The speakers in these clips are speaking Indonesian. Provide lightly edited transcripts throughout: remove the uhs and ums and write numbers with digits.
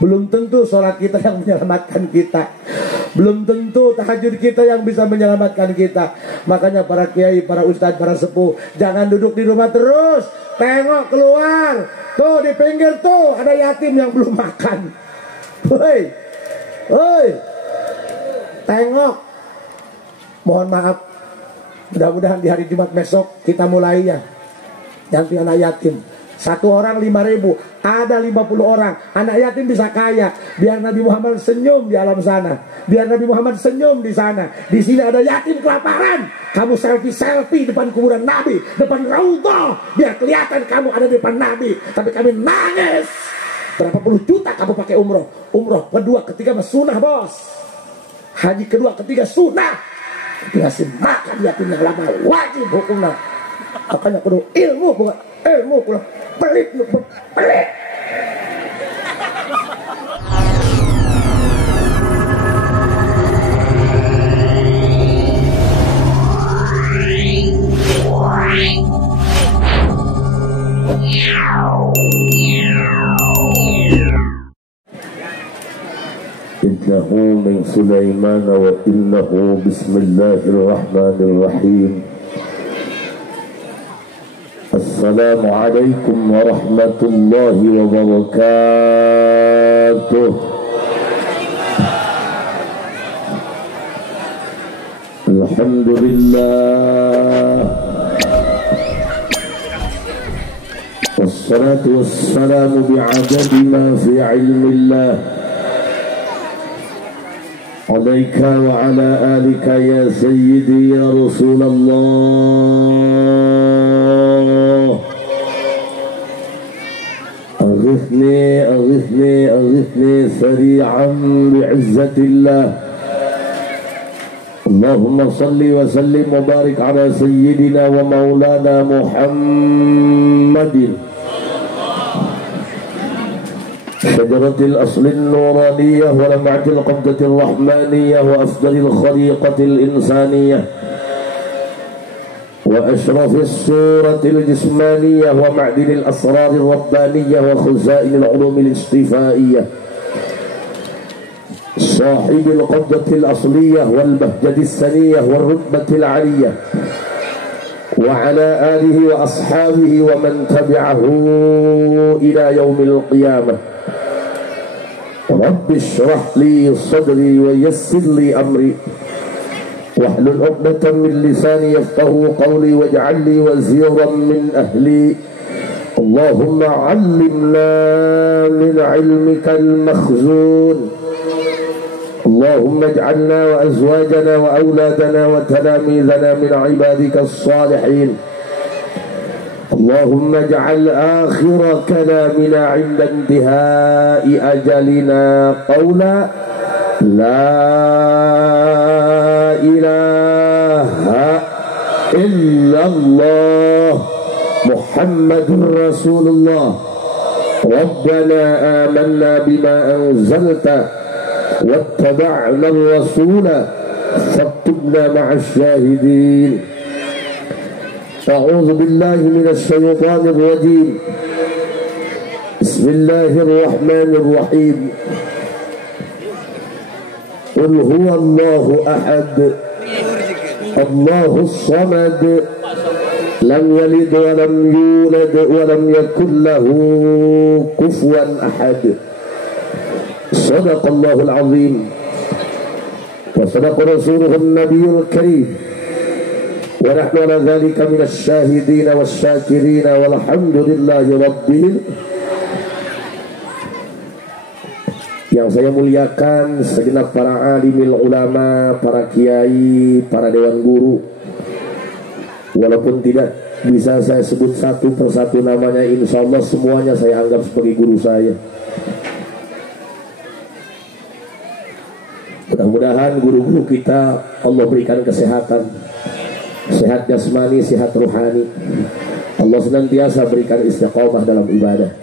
Belum tentu sholat kita yang menyelamatkan kita. Belum tentu tahajud kita yang bisa menyelamatkan kita. Makanya para kiai, para ustadz, para sepuh, jangan duduk di rumah terus. Tengok keluar. Tuh di pinggir tuh ada yatim yang belum makan. Hoi, hoi, tengok. Mohon maaf, mudah-mudahan di hari Jumat besok kita mulai ya. Ganti anak yatim. Satu orang 5.000, ada 50 orang. Anak yatim bisa kaya. Biar Nabi Muhammad senyum di alam sana. Biar Nabi Muhammad senyum di sana. Di sini ada yatim kelaparan. Kamu selfie depan kuburan Nabi, depan Raudhah. Biar kelihatan kamu ada di depan Nabi. Tapi kami nangis. Berapa puluh juta kamu pakai umroh. Umroh kedua, ketiga mas sunnah bos. Haji kedua, ketiga sunnah. Dikasih makan yatim yang lama wajib hukumnya. Makanya perlu ilmu, bukan ilmu pulang pelit, pelit. Innahu min Sulaiman wa innahu bismillahirrahmanirrahim. Assalamualaikum warahmatullahi wabarakatuh. Alhamdulillah, wassalatu wassalamu bi'adadi ma fi ilmillah, alaika wa ala alika ya sayyidi ya Rasulullah. Aghithni, aghithni, aghithni sari'an bi'izzatillah. Allahumma salli wa sallim wa barik ala sayyidina wa maulana Muhammadin syajaratil aslin nuraniyah wa lam'atil qabdatil rahmaniyah wa afdalil khaliqatil insaniyah wa ashrafis suratil jismaniyah wa ma'dinil asrarir rabbaniyah wa khuzainil ulumil istifaiyah صاحب القبضة الأصلية والبهجة السنية والرتبة العلية وعلى آله وأصحابه ومن تبعه إلى يوم القيامة. رب اشرح لي صدري ويسر لي أمري واحلل عقدة من لساني يفقهوا قولي واجعل لي وزيرا من أهلي. اللهم علمنا من علمك المخزون. اللهم اجعلنا وأزواجنا وأولادنا وتلاميذنا من عبادك الصالحين. اللهم اجعل آخر كلامنا عند انتهاء أجلنا قولا لا إله إلا الله محمد رسول الله. ربنا آمنا بما أنزلت واتبعنا الرسول فاكتبنا مع الشاهدين. أعوذ بالله من الشيطان الرجيم. بسم الله الرحمن الرحيم. قل هو الله أحد الله الصمد لم يلد ولم يولد ولم يكن له كفوا أحد. صدق الله العظيم وصدق رسوله النبي الكريم ونحن على ذلك من الشاهدين والشاكرين والحمد لله ربهم. Yang saya muliakan segenap para alimil ulama, para kiai, para dewan guru. Walaupun tidak bisa saya sebut satu persatu namanya, insya Allah semuanya saya anggap sebagai guru saya. Mudah-mudahan guru-guru kita Allah berikan kesehatan, sehat jasmani, sehat rohani. Allah senantiasa berikan istiqomah dalam ibadah.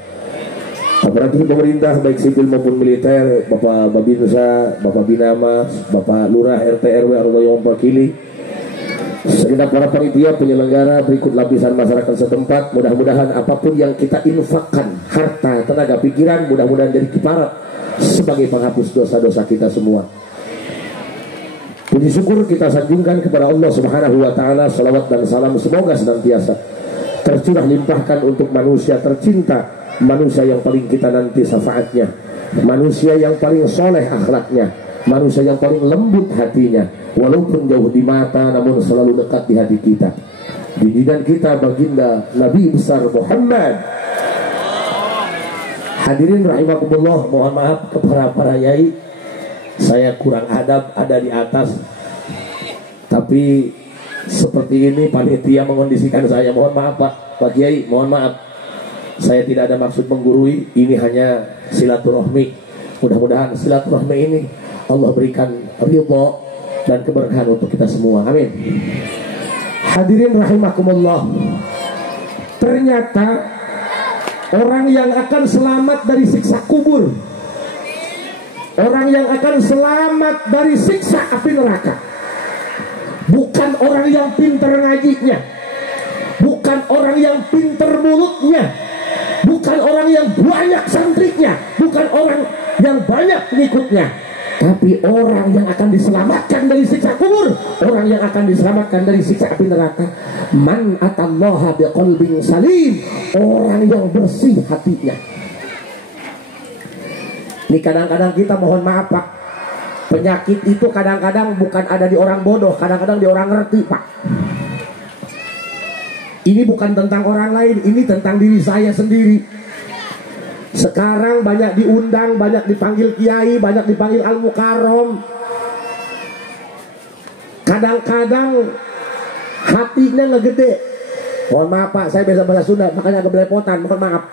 Apalagi pemerintah baik sipil maupun militer, Bapak Babinsa, Bapak Binamas, Bapak Lurah, RT RW atau yang mewakili, segenap para panitia penyelenggara berikut lapisan masyarakat setempat. Mudah-mudahan apapun yang kita infakkan, harta, tenaga, pikiran, mudah-mudahan jadi kiparat sebagai penghapus dosa-dosa kita semua. Puji syukur kita sanjungkan kepada Allah Subhanahu wa taala, salawat dan salam semoga senantiasa tercurah limpahkan untuk manusia tercinta, manusia yang paling kita nanti syafaatnya, manusia yang paling soleh akhlaknya, manusia yang paling lembut hatinya, walaupun jauh di mata namun selalu dekat di hati kita. Junjungan kita baginda Nabi besar Muhammad. Hadirin rahimakumullah, mohon maaf kepada para yai, saya kurang adab ada di atas, tapi seperti ini panitia mengondisikan saya. Mohon maaf Pak Kiai, mohon maaf. Saya tidak ada maksud menggurui, ini hanya silaturahmi. Mudah-mudahan silaturahmi ini Allah berikan ridha dan keberkahan untuk kita semua. Amin. Hadirin rahimakumullah, ternyata orang yang akan selamat dari siksa kubur, orang yang akan selamat dari siksa api neraka, bukan orang yang pintar ngajinya, bukan orang yang pintar mulutnya, bukan orang yang banyak santrinya, bukan orang yang banyak pengikutnya, tapi orang yang akan diselamatkan dari siksa kubur, orang yang akan diselamatkan dari siksa api neraka. Man atallaha biqalbin salim, orang yang bersih hatinya. Ini kadang-kadang kita mohon maaf Pak, penyakit itu kadang-kadang bukan ada di orang bodoh, kadang-kadang di orang ngerti Pak. Ini bukan tentang orang lain, ini tentang diri saya sendiri. Sekarang banyak diundang, banyak dipanggil kiai, banyak dipanggil al-mukarrom. Kadang-kadang hatinya ngegede. Mohon maaf Pak, saya biasa bahasa Sunda, makanya agak belepotan, mohon maaf.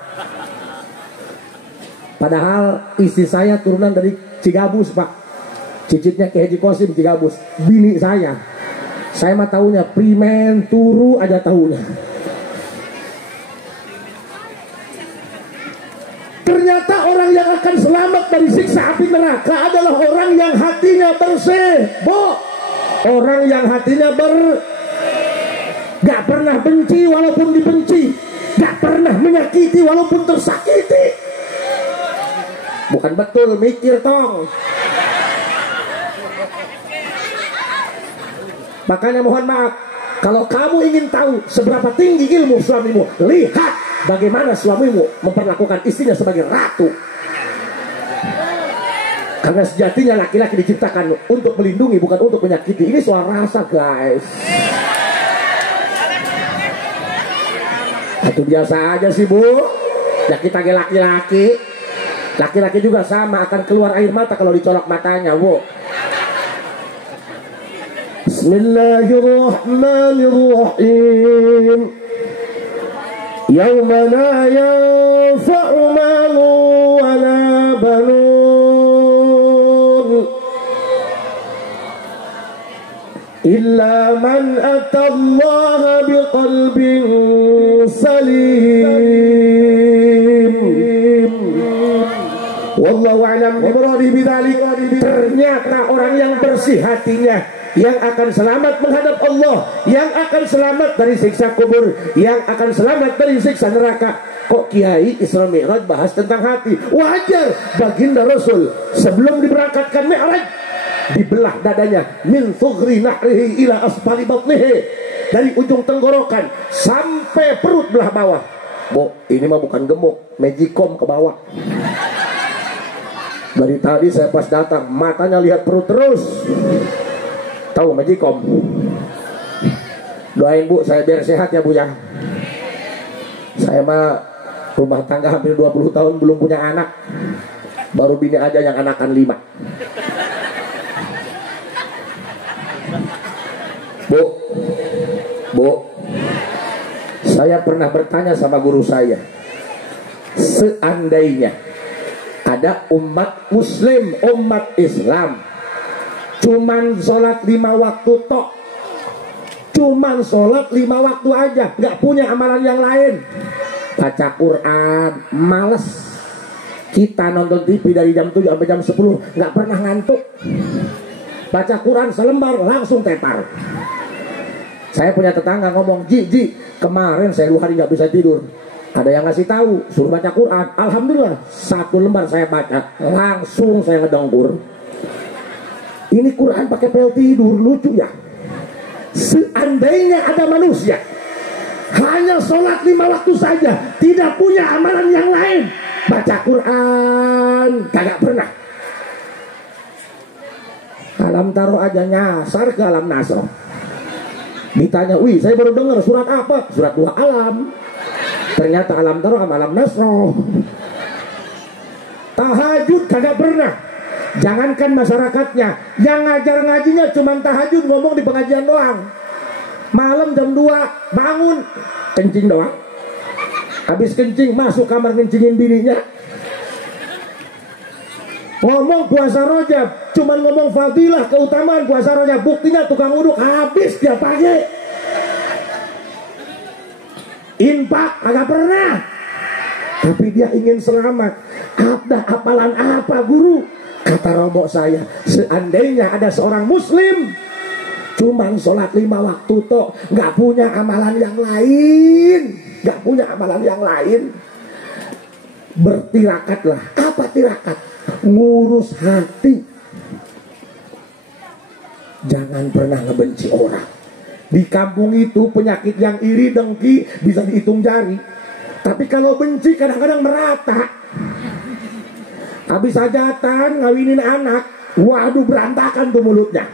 Padahal istri saya turunan dari Cigabus Pak, cicitnya Ki Haji Kosim Cigabus, bini saya. Saya mah taunya primen turu aja taunya. Ternyata orang yang akan selamat dari siksa api neraka adalah orang yang hatinya bersih, Bo. Orang yang hatinya gak pernah benci walaupun dibenci, gak pernah menyakiti walaupun tersakiti. Bukan betul, mikir tong. Makanya mohon maaf, kalau kamu ingin tahu seberapa tinggi ilmu suamimu, lihat bagaimana suamimu memperlakukan istrinya sebagai ratu. Karena sejatinya laki-laki diciptakan untuk melindungi, bukan untuk menyakiti. Ini soal rasa guys. Itu biasa aja sih Bu. Ya kita laki-laki, laki-laki juga sama akan keluar air mata kalau dicolok matanya Bu. Bismillahirrahmanirrahim. Yauma la yanfa'u malun wa la banun illa man atallaha biqalbin salim. Wallahu a'lam bimuradi bidzalik. Ternyata orang yang bersih hatinya yang akan selamat menghadap Allah, yang akan selamat dari siksa kubur, yang akan selamat dari siksa neraka. Kok Kiai Isra Mi'raj bahas tentang hati? Wajar, baginda Rasul sebelum diberangkatkan Mi'raj dibelah dadanya min thughri nahrihi ila asfali batnihi, dari ujung tenggorokan sampai perut belah bawah. Bu, ini mah bukan gemuk, magicom ke bawah. Dari tadi saya pas datang matanya lihat perut terus. Tahu magicom? Doain Bu saya biar sehat ya Bu ya. Saya mah rumah tangga hampir 20 tahun belum punya anak. Baru bini aja yang anakan 5. Bu, saya pernah bertanya sama guru saya, seandainya ada umat muslim, umat Islam cuman sholat 5 waktu tok, cuman sholat 5 waktu aja, nggak punya amalan yang lain, baca Quran, males. Kita nonton TV dari jam 7 sampai jam 10 nggak pernah ngantuk, baca Quran selembar langsung tepar. Saya punya tetangga ngomong, Ji, kemarin saya 2 hari nggak bisa tidur. Ada yang ngasih tahu, suruh baca Quran. Alhamdulillah, 1 lembar saya baca, langsung saya ngedengkur. Ini Quran pakai pel tidur, lucu ya. Seandainya ada manusia hanya sholat 5 waktu saja, tidak punya amalan yang lain, baca Quran kagak pernah. Alam Taro aja nyasar ke alam Nasr. Ditanya, wih saya baru dengar surat apa? Surat 2 alam. Ternyata alam Taro sama alam Nasr. Tahajud kagak pernah. Jangankan masyarakatnya, yang ngajar ngajinya cuma tahajud, ngomong di pengajian doang. Malam jam 2 bangun kencing doang. Habis kencing masuk kamar kencingin bininya. Ngomong puasa Rajab, cuman ngomong fadilah keutamaan puasa Rajab, buktinya tukang uduk habis tiap pagi. Infak agak pernah. Tapi dia ingin selamat. Ada apalan apa guru? Kata rombok saya, seandainya ada seorang muslim cuman sholat 5 waktu toh, nggak punya amalan yang lain, nggak punya amalan yang lain, bertirakatlah. Apa tirakat? Ngurus hati. Jangan pernah ngebenci orang. Di kampung itu penyakit yang iri dengki bisa dihitung jari. Tapi kalau benci kadang-kadang merata. Habis hajatan ngawinin anak, waduh berantakan tuh mulutnya.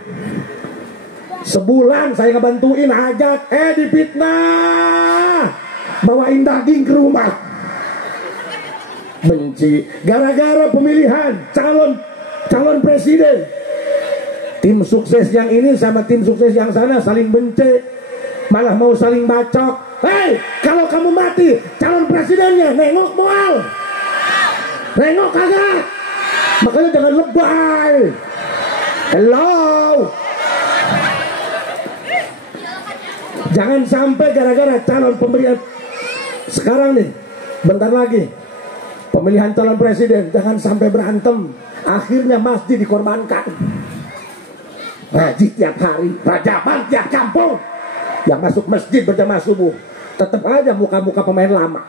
Sebulan saya ngebantuin hajat, difitnah, bawain daging ke rumah. Benci gara-gara pemilihan calon presiden. Tim sukses yang ini sama tim sukses yang sana saling benci, malah mau saling bacok. Hei, kalau kamu mati, calon presidennya nengok mual, nengok kagak. Makanya jangan lebay. Hello. Jangan sampai gara-gara calon pemberian sekarang nih, bentar lagi pemilihan calon presiden, jangan sampai berantem. Akhirnya masjid dikorbankan. Ngaji tiap hari, rajaban tiap kampung. Yang masuk masjid berjamaah subuh, tetap aja muka-muka pemain lama.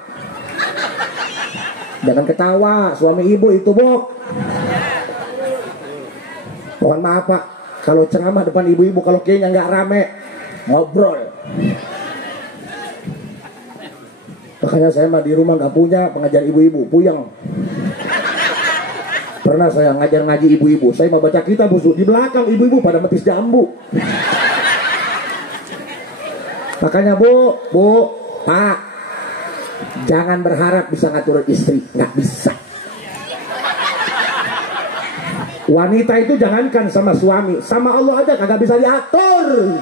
Jangan ketawa, suami ibu itu bok. Mohon maaf pak, kalau ceramah depan ibu-ibu kalau kayaknya nggak rame, ngobrol. Makanya saya mah di rumah nggak punya pengajar ibu-ibu, puyeng. Pernah saya ngajar ngaji ibu-ibu, saya mau baca kitab busuk, di belakang ibu-ibu pada metis jambu. Makanya bu, pak, jangan berharap bisa ngatur istri, nggak bisa. Wanita itu jangankan sama suami, sama Allah aja kagak bisa diatur.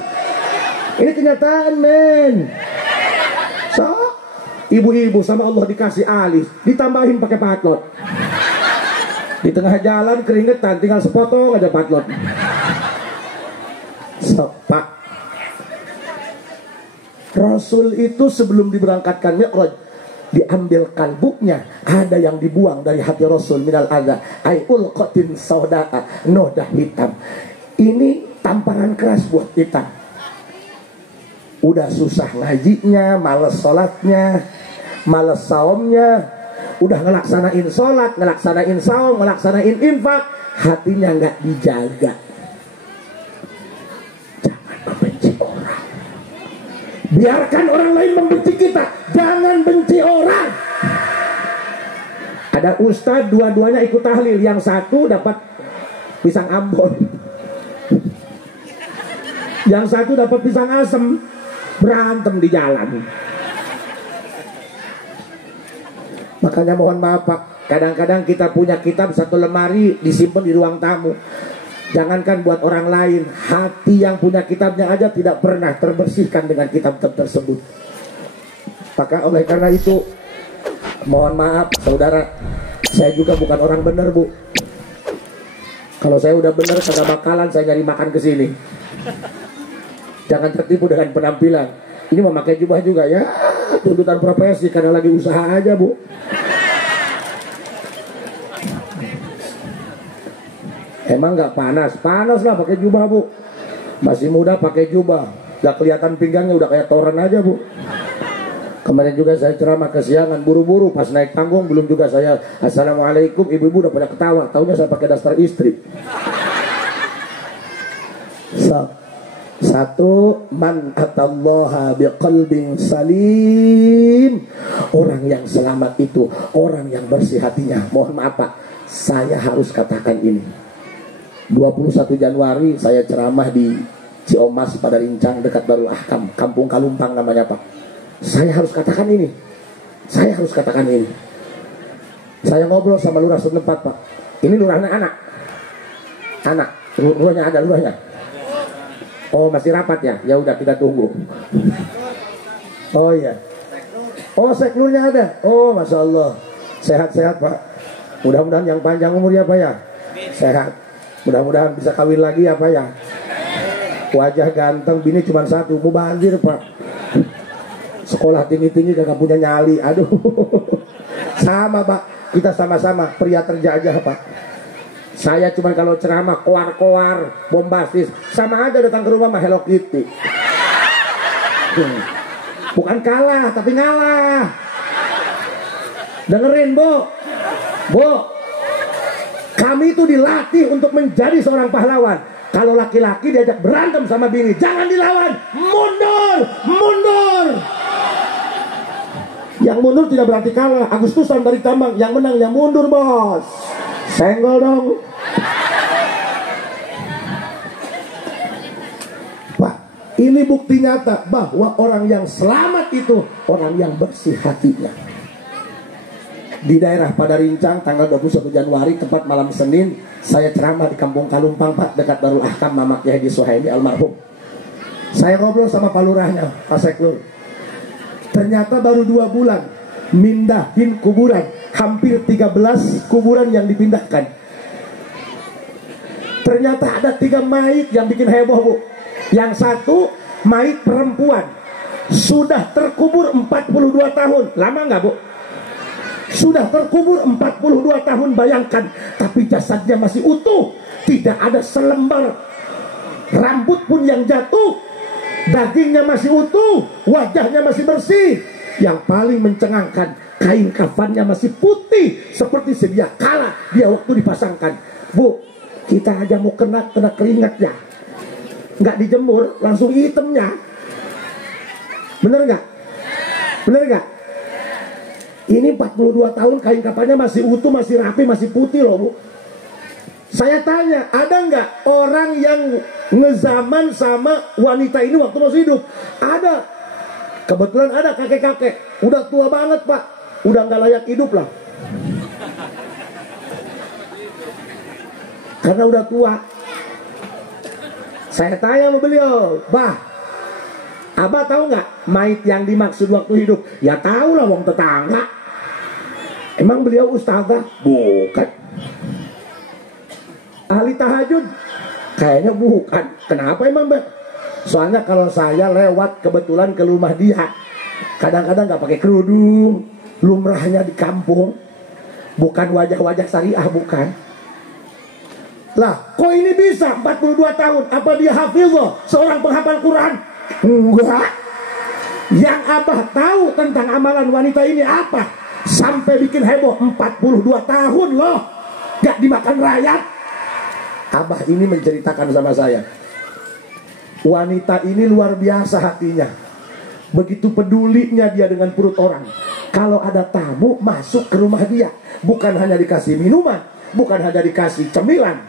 Ini kenyataan men. So, ibu-ibu sama Allah dikasih alis, ditambahin pakai patlot. Di tengah jalan keringetan, tinggal sepotong aja patlot. Sepak. Rasul itu sebelum diberangkatkan Mi'raj, diambil kalbuknya, ada yang dibuang dari hati Rasul minal adza ayul qatin saudaa, nodah hitam. Ini tamparan keras buat kita. Udah susah ngajinya, males sholatnya, males saumnya, udah ngelaksanain sholat, ngelaksanain saum, ngelaksanain infak, hatinya nggak dijaga. Jangan membenci orang. Biarkan orang lain membenci kita, jangan benci orang. Ada ustadz dua-duanya ikut tahlil, yang satu dapat pisang Ambon, yang satu dapat pisang asem, berantem di jalan. Makanya mohon maaf pak, kadang-kadang kita punya kitab satu lemari disimpan di ruang tamu. Jangankan buat orang lain, hati yang punya kitabnya aja tidak pernah terbersihkan dengan kitab tersebut. Maka oleh karena itu, mohon maaf saudara, saya juga bukan orang benar bu. Kalau saya udah benar, kagak bakalan saya nyari makan ke sini. Jangan tertipu dengan penampilan. Ini memakai jubah juga ya, tuntutan profesi karena lagi usaha aja bu. Emang nggak panas? Panas lah pakai jubah bu. Masih muda pakai jubah, nggak kelihatan pinggangnya, udah kayak toren aja bu. Kemarin juga saya ceramah kesiangan, buru-buru pas naik panggung belum juga saya assalamualaikum, ibu-ibu udah pada ketawa, taunya saya pakai daster istri. Satu, man atallaha biqalbin salim. Orang yang selamat itu orang yang bersih hatinya. Mohon maaf Pak, saya harus katakan ini. 21 Januari saya ceramah di Ciomas pada Rincang dekat Darul Ahkam, Kampung Kalumpang namanya Pak. Saya harus katakan ini. Saya harus katakan ini. Saya ngobrol sama lurah setempat Pak. Ini lurahnya anak. Lurahnya ada lurahnya. Oh masih rapat ya? Ya udah kita tunggu. Oh iya. Oh seknurnya ada. Oh masya Allah. Sehat-sehat Pak. Mudah-mudahan yang panjang umur ya Pak ya. Sehat. Mudah-mudahan bisa kawin lagi ya Pak ya. Wajah ganteng, bini cuma satu, mubazir Pak. Sekolah tinggi-tinggi kagak punya nyali. Aduh. Sama Pak. Kita sama-sama pria terjajah Pak. Saya cuma kalau ceramah koar-koar, bombastis, sama aja datang ke rumah mah Hello Kitty. Bukan kalah, tapi ngalah. Dengerin Bu, kami itu dilatih untuk menjadi seorang pahlawan. Kalau laki-laki diajak berantem sama bini, jangan dilawan, mundur. Yang mundur tidak berarti kalah. Agustusan dari tambang, yang menang yang mundur bos. Senggol dong. Pak, ini bukti nyata bahwa orang yang selamat itu orang yang bersih hatinya. Di daerah pada Rincang tanggal 21 Januari tepat malam Senin, saya ceramah di Kampung Kalumpang Pak, dekat Darul Ahkam, Mamak Yahdi Suhaimi almarhum. Saya ngobrol sama Pak Lurahnya, Pak Seklur. Ternyata baru 2 bulan mindahin kuburan, hampir 13 kuburan yang dipindahkan. Ternyata ada 3 mayit yang bikin heboh Bu. Yang satu mayit perempuan, sudah terkubur 42 tahun. Lama nggak Bu? Sudah terkubur 42 tahun, bayangkan. Tapi jasadnya masih utuh, tidak ada selembar rambut pun yang jatuh, dagingnya masih utuh, wajahnya masih bersih. Yang paling mencengangkan, kain kafannya masih putih seperti sedia kala dia waktu dipasangkan. Bu, kita aja mau kena keringatnya, nggak dijemur langsung hitamnya. Bener nggak? Ini 42 tahun kain kafannya masih utuh, masih rapi, masih putih loh Bu. Saya tanya, ada nggak orang yang ngezaman sama wanita ini waktu masih hidup? Ada. Kebetulan ada kakek-kakek, udah tua banget Pak, udah nggak layak hidup lah. Karena udah tua. Saya tanya sama beliau, Bah, Abah tahu nggak mayit yang dimaksud waktu hidup? Ya tahu lah, wong tetangga. Emang beliau ustazah? Bukan. Ahli tahajud? Kayaknya bukan. Kenapa emang Mbak? Soalnya kalau saya lewat kebetulan ke rumah dia, kadang-kadang nggak pakai kerudung, lumrahnya di kampung, bukan wajah-wajah syariah, bukan. Lah, kok ini bisa 42 tahun? Apa dia hafizah, seorang penghafal Quran? Enggak. Yang Abah tahu tentang amalan wanita ini apa? Sampai bikin heboh 42 tahun loh, gak dimakan rakyat. Abah ini menceritakan sama saya, wanita ini luar biasa hatinya. Begitu pedulinya dia dengan perut orang. Kalau ada tamu masuk ke rumah dia, bukan hanya dikasih minuman, bukan hanya dikasih cemilan,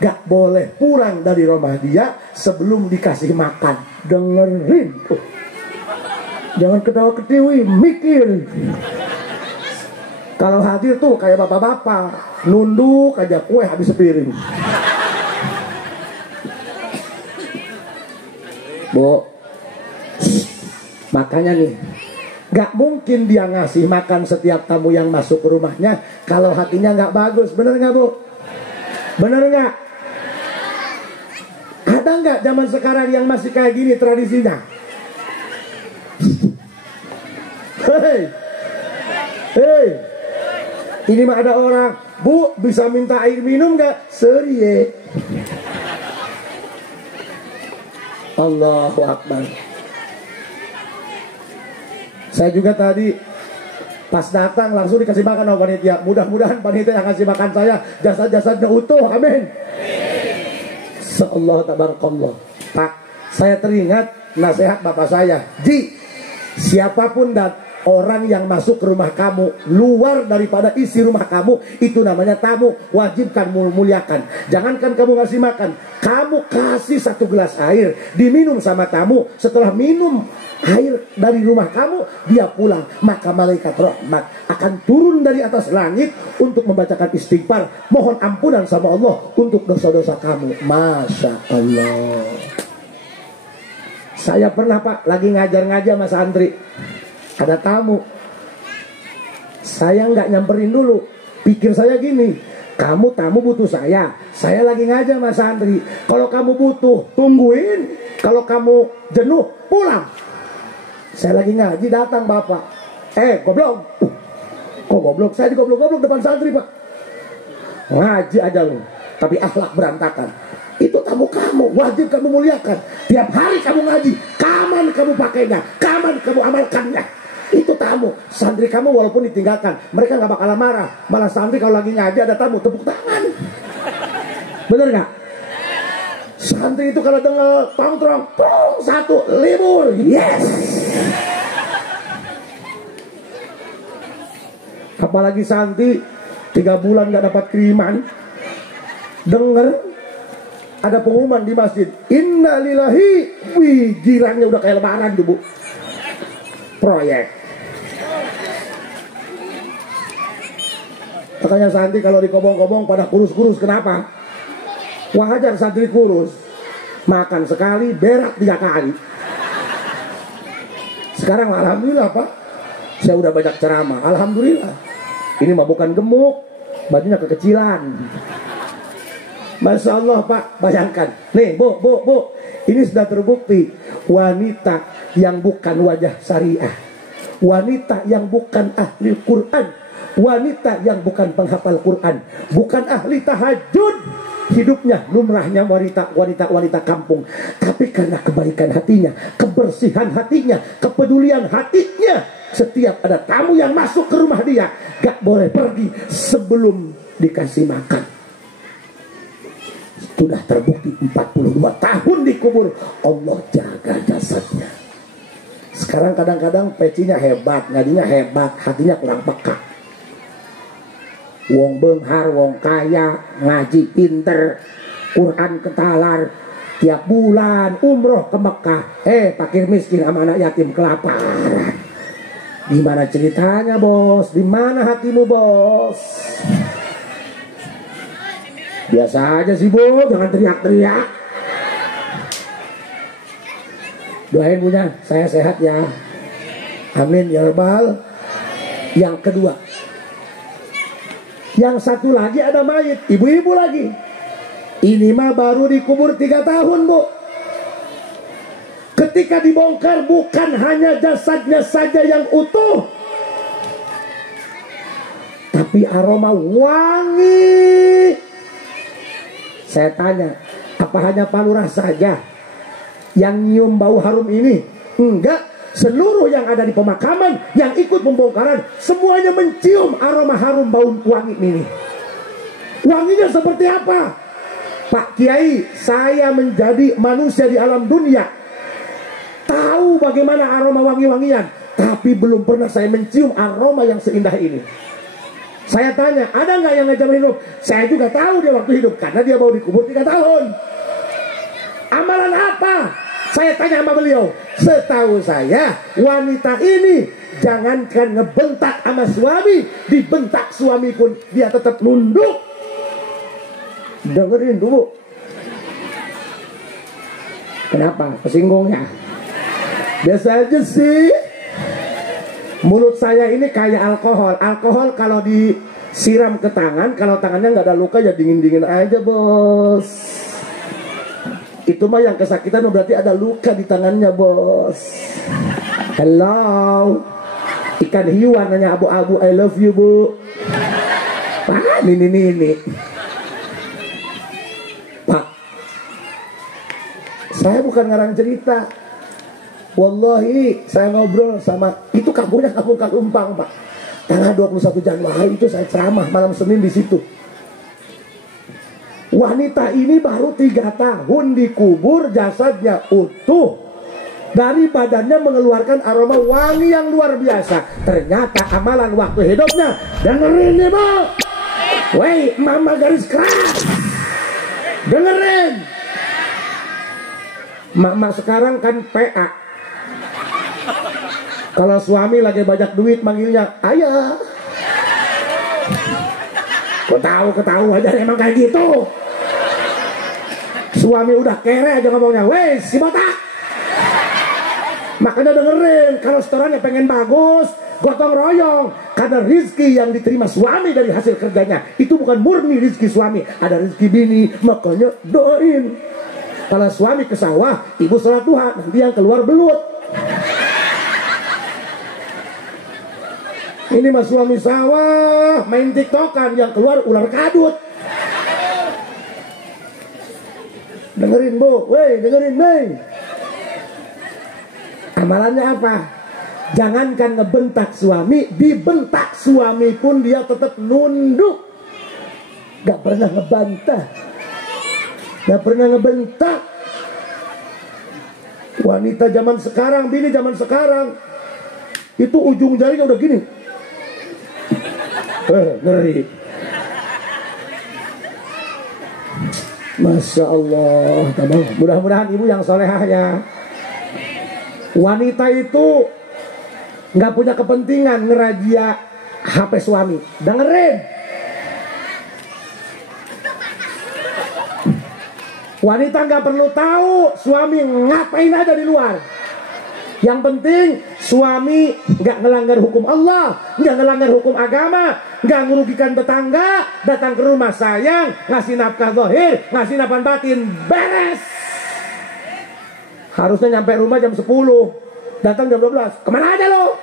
gak boleh pulang dari rumah dia sebelum dikasih makan. Dengerin tuh, jangan ketawa-ketiwi, mikir. Kalau hadir tuh kayak bapak-bapak, nunduk aja kue habis sepiring. Bu, makanya nih, gak mungkin dia ngasih makan setiap tamu yang masuk ke rumahnya kalau hatinya gak bagus. Bener gak Bu? Bener gak? Ada gak zaman sekarang yang masih kayak gini tradisinya? Hei, ini mah ada orang, Bu bisa minta air minum gak? Serie. Allahu Akbar. Saya juga tadi pas datang langsung dikasih makan sama panitia. Mudah-mudahan panitia yang kasih makan saya jasad-jasadnya utuh. Amin. Seallah tabarakallah. Pak, saya teringat nasihat bapak saya. Ji, siapapun orang yang masuk ke rumah kamu luar daripada isi rumah kamu, itu namanya tamu, wajibkan muliakan. Jangankan kamu ngasih makan, kamu kasih 1 gelas air diminum sama tamu. Setelah minum air dari rumah kamu, dia pulang, maka malaikat rahmat akan turun dari atas langit untuk membacakan istighfar, mohon ampunan sama Allah untuk dosa-dosa kamu. Masya Allah. Saya pernah Pak lagi ngajar-ngajar sama santri, ada tamu, saya nggak nyamperin dulu. Pikir saya gini, kamu tamu butuh saya lagi ngajar sama santri. Kalau kamu butuh, tungguin. Kalau kamu jenuh, pulang. Saya lagi ngaji, datang bapak. Goblok. Kok goblok? Saya digoblok-goblok depan santri Pak. Ngaji aja lu, tapi akhlak berantakan. Itu tamu kamu, wajib kamu muliakan. Tiap hari kamu ngaji, kapan kamu pakainya, kapan kamu amalkannya. Itu tamu. Santri kamu walaupun ditinggalkan, mereka gak bakal marah. Malah santri kalau lagi ngaji ada tamu, tepuk tangan. Bener gak? Santri itu kalau dengar tongkrong, 1 libur, yes. Apalagi santri 3 bulan gak dapat kiriman, denger ada pengumuman di masjid, innalillahi, wih, girangnya udah kayak lebaran tuh Bu. Proyek. Makanya santri kalau dikobong-kobong pada kurus-kurus, kenapa? Wajar santri kurus. Makan sekali, berak 3 kali. Sekarang alhamdulillah Pak, saya udah banyak ceramah, alhamdulillah. Ini mah bukan gemuk, bajunya kekecilan. Masya Allah Pak, bayangkan. Nih Bu, ini sudah terbukti. Wanita yang bukan wajah syariah, wanita yang bukan ahli Quran, wanita yang bukan penghafal Quran, bukan ahli tahajud, hidupnya lumrahnya wanita kampung. Tapi karena kebaikan hatinya, kebersihan hatinya, kepedulian hatinya, setiap ada tamu yang masuk ke rumah dia, gak boleh pergi sebelum dikasih makan. Sudah terbukti 42 tahun dikubur, Allah jaga jasadnya. Sekarang kadang-kadang pecinya hebat, ngajinya hebat, hatinya kurang peka. Wong benghar, wong kaya, ngaji pinter, Quran ketalar, tiap bulan umroh ke Mekah, fakir miskin sama anak yatim kelaparan. Gimana ceritanya bos? Di mana hatimu bos? Biasa aja sih Bu, jangan teriak-teriak. Doain punya saya sehat ya, amin ya rabbal. Yang kedua, yang satu lagi ada mayit, ibu-ibu lagi. Ini mah baru dikubur 3 tahun Bu. Ketika dibongkar, bukan hanya jasadnya saja yang utuh, tapi aroma wangi. Saya tanya, apa hanya Pak Lurah saja yang nyium bau harum ini? Enggak, seluruh yang ada di pemakaman yang ikut pembongkaran semuanya mencium aroma harum bau wangi ini. Wanginya seperti apa? Pak Kiai, saya menjadi manusia di alam dunia, tahu bagaimana aroma wangi-wangian, tapi belum pernah saya mencium aroma yang seindah ini. Saya tanya, ada nggak yang ngajak hidup? Saya juga tahu dia waktu hidup, karena dia baru dikubur 3 tahun. Amalan apa? Saya tanya sama beliau. Setahu saya, wanita ini jangankan ngebentak sama suami, dibentak suami pun dia tetap nunduk. Dengerin dulu. Kenapa? Kesinggung ya? Biasa aja sih. Mulut saya ini kayak alkohol. Alkohol kalau disiram ke tangan, kalau tangannya nggak ada luka ya dingin-dingin aja bos. Itu mah yang kesakitan berarti ada luka di tangannya bos. Hello, ikan hiu warnanya abu-abu, I love you Bu. Pak, ini Pak, saya bukan ngarang cerita. Wallahi saya ngobrol sama itu kampungnya kampung Kalumpang Pak. Tanggal 21 Januari itu saya ceramah malam Senin di situ. Wanita ini baru 3 tahun dikubur, jasadnya utuh. Dari badannya mengeluarkan aroma wangi yang luar biasa. Ternyata amalan waktu hidupnya. Dengerin nih Bu. Woi mama garis keras. Dengerin. Mama sekarang kan PA. Kalau suami lagi banyak duit manggilnya ayah. Ketahu aja emang kayak gitu. Suami udah kere aja ngomongnya, weh si botak. Makanya dengerin, kalau setorannya pengen bagus, gotong royong. Karena rizki yang diterima suami dari hasil kerjanya itu bukan murni rizki suami, ada rizki bini. Makanya doain. Kalau suami ke sawah, ibu sholat duha, nanti yang keluar belut. Ini mah suami sawah main tiktokan, yang keluar ular kadut. Dengerin Bu, weh dengerin weh. Amalannya apa? Jangankan ngebentak suami, dibentak suami pun dia tetap nunduk. Gak pernah ngebantah, gak pernah ngebentak. Wanita zaman sekarang, bini zaman sekarang, itu ujung jarinya udah gini. Ngeri. Masya Allah. Mudah-mudahan ibu yang solehah ya. Wanita itu nggak punya kepentingan ngerajia HP suami. Dengerin. Wanita nggak perlu tahu suami ngapain aja di luar. Yang penting suami nggak ngelanggar hukum Allah, nggak ngelanggar hukum agama, nggak merugikan tetangga, datang ke rumah sayang, ngasih nafkah zahir, ngasih nafkah batin, beres. Harusnya nyampe rumah jam 10, datang jam 12. Kemana aja lo?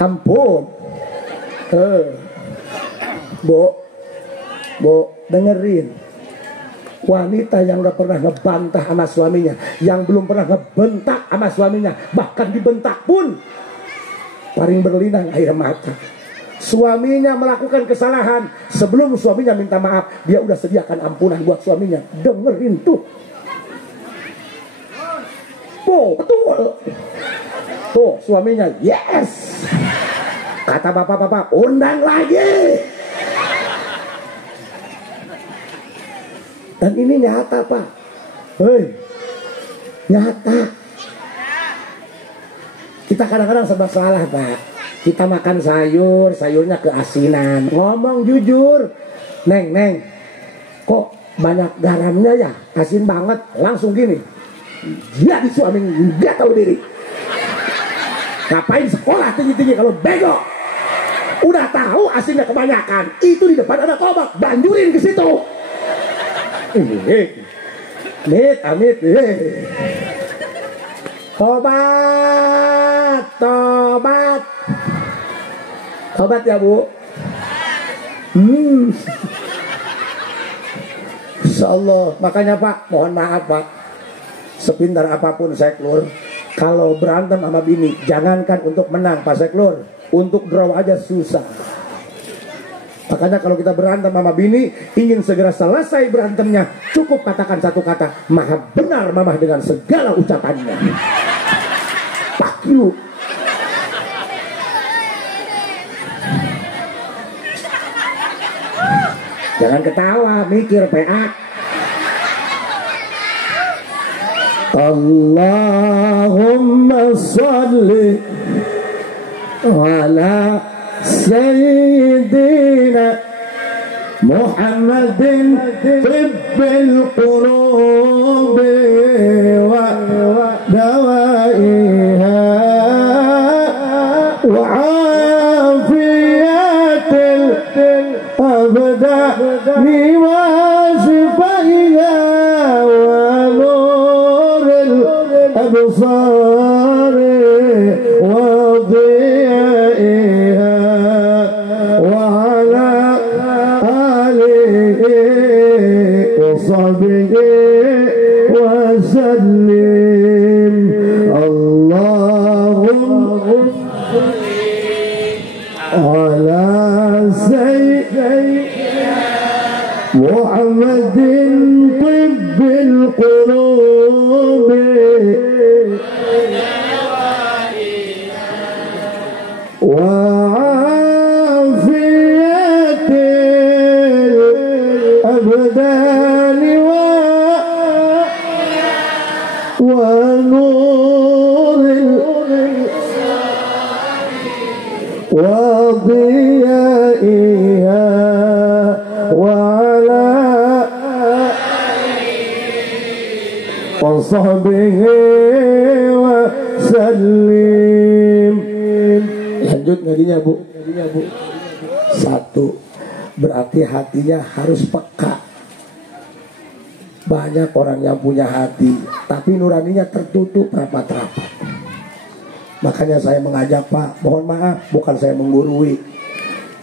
Ampun. Bu, dengerin. Wanita yang gak pernah ngebantah sama suaminya, yang belum pernah ngebentak sama suaminya, bahkan dibentak pun paling berlinang air mata. Suaminya melakukan kesalahan, sebelum suaminya minta maaf, dia udah sediakan ampunan buat suaminya. Dengerin tuh. Betul. Tuh suaminya, yes. Kata bapak-bapak, undang lagi. Dan ini nyata Pak. Hei, nyata. Kita kadang-kadang serba salah Pak. Kita makan sayur, sayurnya keasinan. Ngomong jujur, Neng, kok banyak garamnya ya? Asin banget. Langsung gini. Jadi suami nggak tahu diri. Ngapain sekolah tinggi-tinggi kalau bego? Udah tahu asinnya kebanyakan. Itu di depan ada kobak, banjurin ke situ. Amit. Tobat ya Bu. Insyaallah. Makanya Pak, mohon maaf Pak, sepintar apapun Seklur, kalau berantem sama bini, jangankan untuk menang Pak Seklur, untuk draw aja susah. Makanya kalau kita berantem sama bini, ingin segera selesai berantemnya, cukup katakan satu kata, maha benar mamah dengan segala ucapannya. Fuck you. Jangan ketawa, mikir PA. Allahumma salli ala سيدنا محمد طب القلوب ودوائها وعافية الأبدان وشفائها ونور الأبصار وضيائها وعلى آله ala sayyidina Muhammadin tibbil qulubi وعافية الأبدان ونور وضيائها وعلى وصحبه وسلم. Lanjut ngadinya bu. Satu, berarti hatinya harus peka. Banyak orang yang punya hati tapi nuraninya tertutup rapat-rapat. Makanya saya mengajak Pak, mohon maaf, bukan saya menggurui.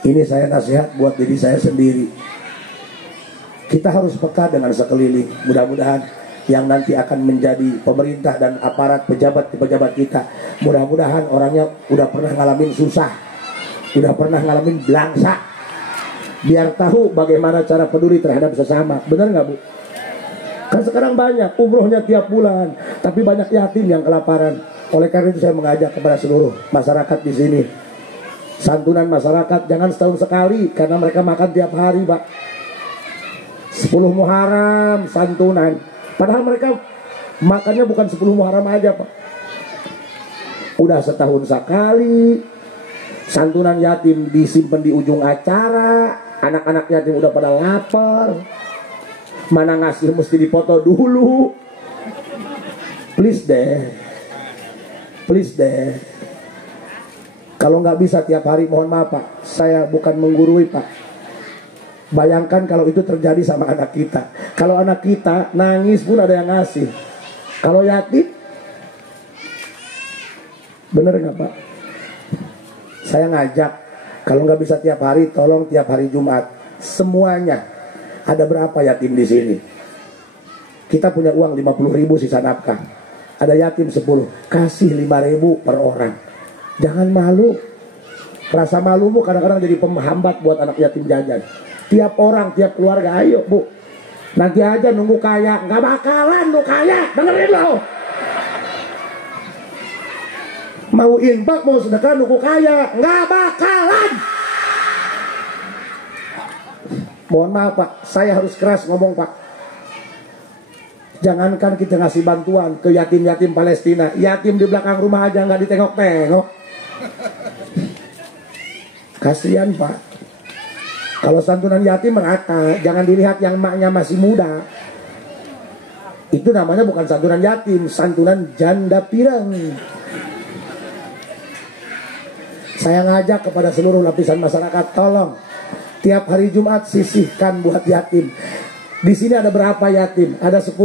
Ini saya nasihat buat diri saya sendiri. Kita harus peka dengan sekeliling. Mudah-mudahan yang nanti akan menjadi pemerintah dan aparat pejabat kita, mudah-mudahan orangnya udah pernah ngalamin susah, udah pernah ngalamin belangsa, biar tahu bagaimana cara peduli terhadap sesama. Benar nggak bu? Kan sekarang banyak umrohnya tiap bulan, tapi banyak yatim yang kelaparan. Oleh karena itu saya mengajak kepada seluruh masyarakat di sini, santunan masyarakat jangan setahun sekali, karena mereka makan tiap hari pak. 10 Muharram santunan, padahal mereka makannya bukan 10 Muharram aja pak, udah setahun sekali. Santunan yatim disimpan di ujung acara, anak-anak yatim udah pada lapar, mana ngasih mesti dipoto dulu. Please deh, please deh. Kalau nggak bisa tiap hari, mohon maaf pak, saya bukan menggurui pak. Bayangkan kalau itu terjadi sama anak kita. Kalau anak kita nangis pun ada yang ngasih. Kalau yatim, bener nggak pak? Saya ngajak, kalau nggak bisa tiap hari, tolong tiap hari Jumat. Semuanya. Ada berapa yatim di sini? Kita punya uang 50.000 sisa nafkah. Ada yatim 10, kasih 5.000 per orang. Jangan malu. Rasa malumu kadang-kadang jadi penghambat buat anak yatim jajan. Tiap orang, tiap keluarga, ayo bu. Nanti aja nunggu kaya, nggak bakalan lu kaya, dengerin lo. Mau infak, mau sedekah, nunggu kaya, nggak bakalan. Mohon maaf pak, saya harus keras ngomong pak. Jangankan kita ngasih bantuan ke yatim-yatim Palestina, yatim di belakang rumah aja nggak ditengok-tengok. Kasihan pak. Kalau santunan yatim merata, jangan dilihat yang emaknya masih muda. Itu namanya bukan santunan yatim, santunan janda pirang. Saya ngajak kepada seluruh lapisan masyarakat, tolong tiap hari Jumat sisihkan buat yatim. Di sini ada berapa yatim? Ada 10.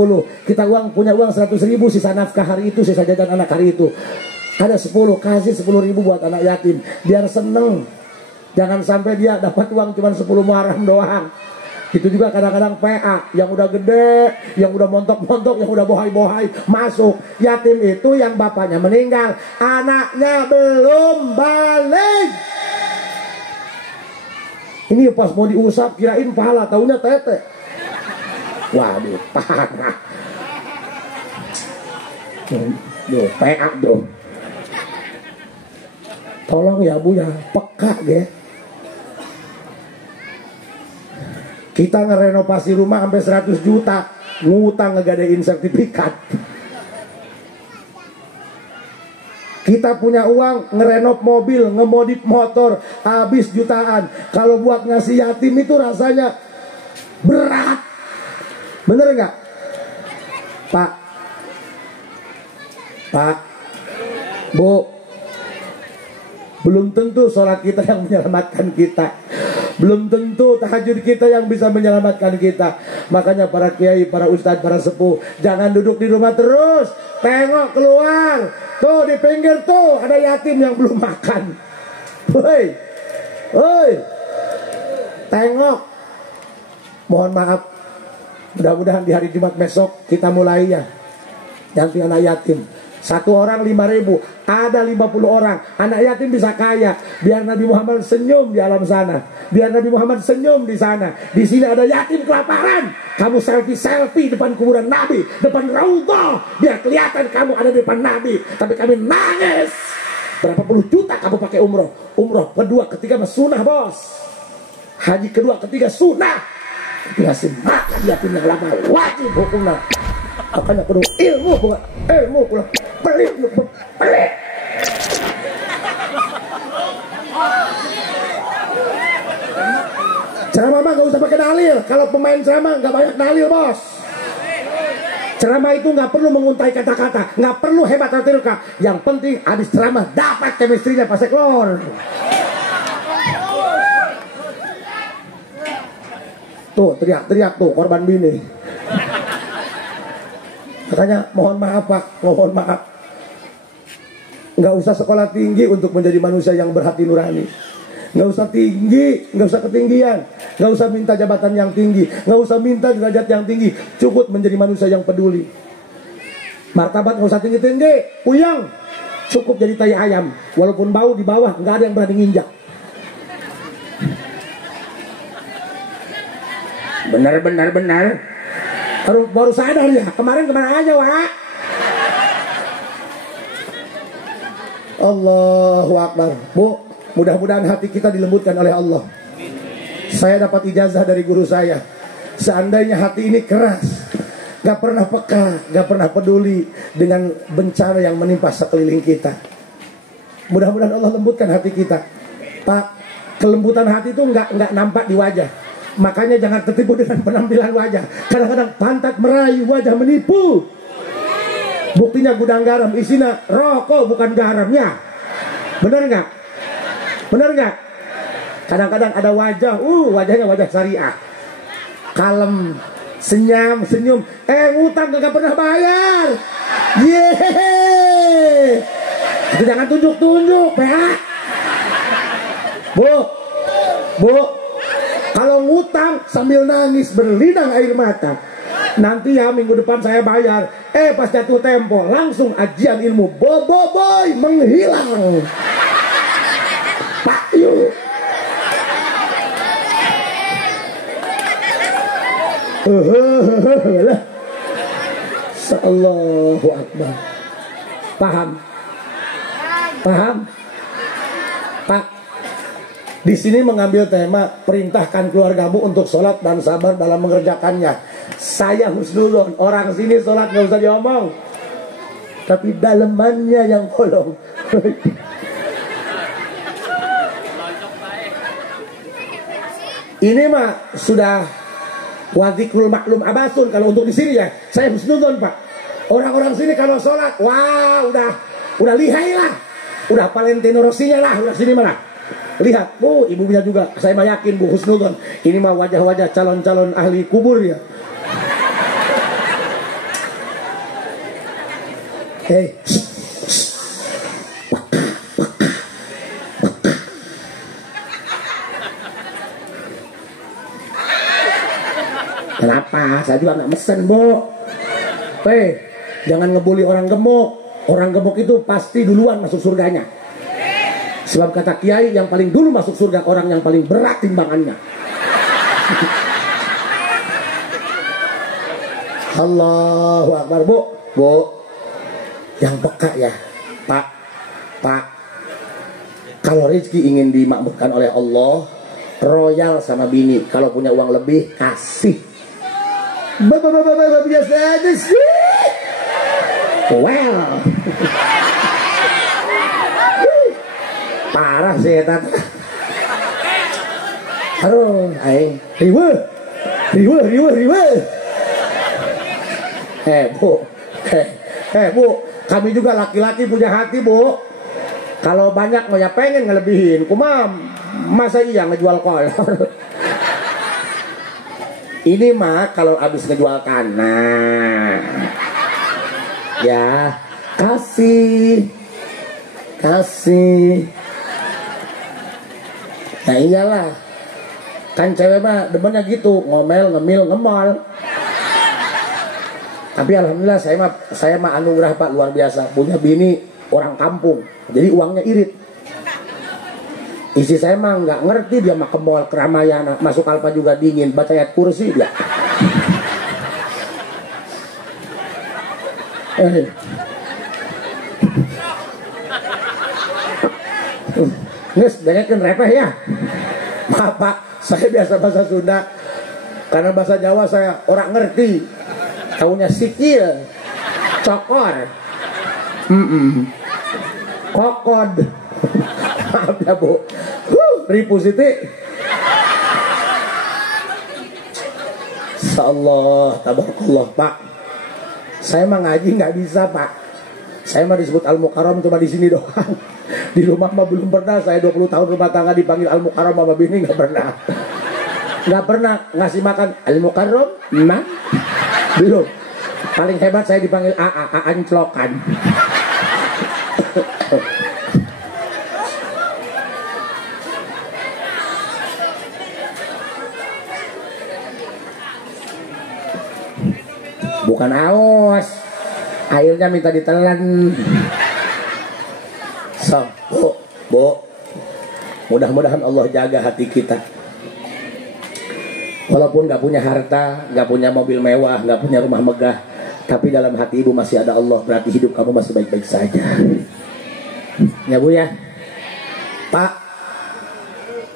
Kita punya uang 100.000 sisa nafkah hari itu, sisa jajan anak hari itu. Ada 10, kasih 10.000 buat anak yatim, biar seneng. Jangan sampai dia dapat uang cuma 10 Muharram doang. Itu juga kadang-kadang PA yang udah gede, yang udah montok-montok, yang udah bohai-bohai masuk. Yatim itu yang bapaknya meninggal, anaknya belum balik. Ini pas mau diusap kirain pahala, taunya tete. Waduh, parah. Duh, PA tuh. Tolong ya bu ya, peka deh. Kita ngerenovasi rumah sampai 100 juta, ngutang ngegadein sertifikat. Kita punya uang ngerenov mobil, ngemodif motor, habis jutaan. Kalau buat ngasih yatim itu rasanya berat. Bener nggak? Pak, Bu, belum tentu sholat kita yang menyelamatkan kita. Belum tentu tahajud kita yang bisa menyelamatkan kita. Makanya para kiai, para ustadz, para sepuh, jangan duduk di rumah terus. Tengok keluar. Tuh di pinggir tuh ada yatim yang belum makan. Woi, woi, tengok. Mohon maaf, mudah-mudahan di hari Jumat besok kita mulai ya. Yang anak yatim Satu orang 5.000, ada 50 orang. Anak yatim bisa kaya. Biar Nabi Muhammad senyum di alam sana. Biar Nabi Muhammad senyum di sana. Di sini ada yatim kelaparan. Kamu selfie depan kuburan Nabi, depan Raudhah. Biar kelihatan kamu ada di depan Nabi. Tapi kami nangis. Berapa puluh juta kamu pakai umroh. Umroh kedua, ketiga sunnah bos. Haji kedua, ketiga sunnah. Dikasih makan yatim yang lama wajib hukumnya. Makanya kudu ilmu bukan ilmu pula pelit pelit. Ceramah mah gak usah pakai dalil. Kalau pemain ceramah gak banyak dalil bos. Ceramah itu gak perlu menguntai kata-kata, gak perlu hebat retorika. Yang penting habis ceramah dapat chemistry-nya pas keluar. Tuh teriak-teriak tuh korban bini. Makanya mohon maaf Pak, mohon maaf. Nggak usah sekolah tinggi untuk menjadi manusia yang berhati nurani. Nggak usah tinggi, nggak usah ketinggian. Nggak usah minta jabatan yang tinggi, nggak usah minta derajat yang tinggi. Cukup menjadi manusia yang peduli. Martabat nggak usah tinggi-tinggi, puyang. Cukup jadi tai ayam. Walaupun bau di bawah, nggak ada yang berani nginjak. Benar. Baru sadar ya. Kemarin kemana aja Wak? Allahu Akbar. Bu, mudah-mudahan hati kita dilembutkan oleh Allah. Saya dapat ijazah dari guru saya. Seandainya hati ini keras, gak pernah peka, gak pernah peduli dengan bencana yang menimpa sekeliling kita. Mudah-mudahan Allah lembutkan hati kita. Pak, kelembutan hati itu gak nampak di wajah. Makanya jangan tertipu dengan penampilan wajah. Kadang-kadang pantat merayu, wajah menipu. Buktinya gudang garam, isinya rokok bukan garamnya. Bener nggak? Bener nggak? Kadang-kadang ada wajah, wajahnya wajah syariah. Kalem, senyum. Ngutang gak pernah bayar. Yeay. Itu jangan tunjuk-tunjuk, ya. Bu. Kalau ngutang sambil nangis berlinang air mata. Nanti ya minggu depan saya bayar. Pas jatuh tempo langsung ajian ilmu boy menghilang. Pak yuk. Allahu Akbar. Paham? Pak, di sini mengambil tema perintahkan keluargamu untuk sholat dan sabar dalam mengerjakannya. Saya husnuzon, orang sini sholat nggak usah diomong, tapi dalemannya yang bolong. Ini mah sudah wadikrul maklum abasun. Kalau untuk di sini ya, saya husnuzon Pak. Orang-orang sini kalau sholat, wah udah lihai lah, udah Valentino Rossinya lah, udah sini mana. Lihat, Bu, ibunya juga. Saya mah yakin Bu husnuzon. Ini mah wajah-wajah calon-calon ahli kubur ya. Kenapa? Saya juga nggak mesen, Bu. Jangan ngebully orang gemuk. Orang gemuk itu pasti duluan masuk surganya. Sebab kata Kiai, yang paling dulu masuk surga orang yang paling berat timbangannya. Allahu Akbar. Bu, yang peka ya, Pak. Kalau rezeki ingin dimakmurkan oleh Allah, royal sama bini. Kalau punya uang lebih, kasih. Bapak biasa aja sih. Well. Parah sih eta. Aduh, riwe. Bu, kami juga laki-laki punya hati, Bu. Kalau banyak mau ya pengen ngelebihin. Kumam, masa iya ngejual kolor. Ini mah kalau habis ngejual kanan. Ya, kasih. Nah iyalah, kan cewek mah demennya gitu, ngomel, ngemil, ngemol. Tapi alhamdulillah saya mah anugerah Pak, luar biasa. Punya bini orang kampung, jadi uangnya irit. Isi saya mah nggak ngerti, dia mah ke mall, ke Ramayana, masuk Alfa juga dingin, baca ayat kursi dia. Nges, dengerin repeh ya. Maaf Pak, saya biasa bahasa Sunda. Karena bahasa Jawa saya orang ngerti. Taunya sikil, cokor, kokod. Maaf ya Bu. Ribu Siti. Insyaallah, tabarakallah Pak. Saya mah ngaji nggak bisa Pak. Saya mah disebut Al-Mukarram cuma di sini doang. Di rumah mah belum pernah. Saya 20 tahun rumah tangga dipanggil Al-Mukarram sama bini nggak pernah. Nggak pernah ngasih makan Al-Mukarram, nah belum. Paling hebat saya dipanggil Anclokan. Bukan aos, airnya minta ditelan. So, Bu, mudah-mudahan Allah jaga hati kita. Walaupun nggak punya harta, nggak punya mobil mewah, nggak punya rumah megah, tapi dalam hati ibu masih ada Allah, berarti hidup kamu masih baik-baik saja. Ya Bu ya, Pak.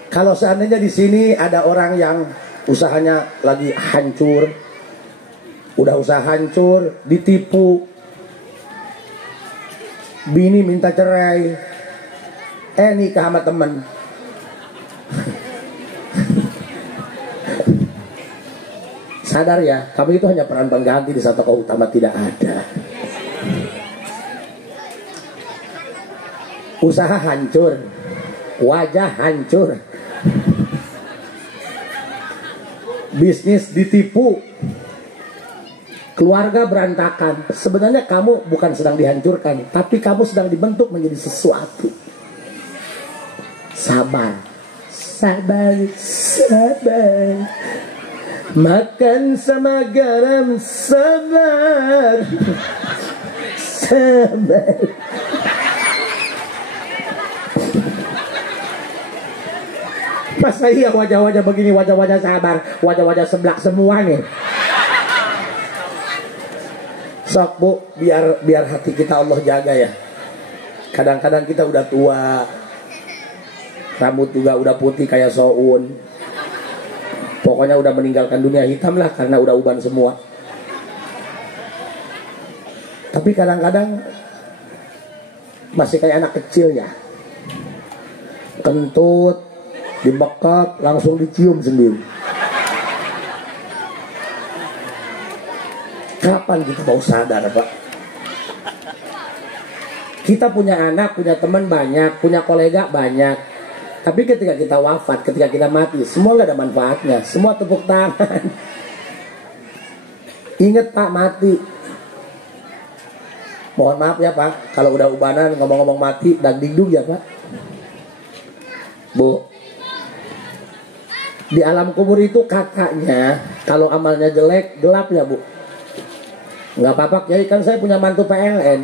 Kalau seandainya di sini ada orang yang usahanya lagi hancur, udah usaha hancur, ditipu, bini minta cerai, nikah sama temen. Sadar ya, kamu itu hanya peran pengganti di saat tokoh utama tidak ada. Usaha hancur, wajah hancur, bisnis ditipu, keluarga berantakan. Sebenarnya kamu bukan sedang dihancurkan, tapi kamu sedang dibentuk menjadi sesuatu. Sabar, sabar, sabar. Makan sama garam, sabar, sabar. Masa iya wajah-wajah begini, wajah-wajah sabar, wajah-wajah seblak semua nih. Sok Bu, biar hati kita Allah jaga ya. Kadang-kadang kita udah tua, rambut juga udah putih kayak Soun. Pokoknya udah meninggalkan dunia hitam lah, karena udah uban semua. Tapi kadang-kadang masih kayak anak kecil ya. Kentut, dibekap, langsung dicium sendiri. Kapan kita mau sadar Pak? Kita punya anak, punya teman banyak, punya kolega banyak. Tapi ketika kita wafat, ketika kita mati, semua gak ada manfaatnya. Semua tepuk tangan. Ingat Pak, mati. Mohon maaf ya Pak, kalau udah ubanan ngomong-ngomong mati, dagdingdung ya Pak. Bu, di alam kubur itu kakaknya, kalau amalnya jelek, gelap ya Bu. Nggak apa-apa Kiai, kan saya punya mantu PLN.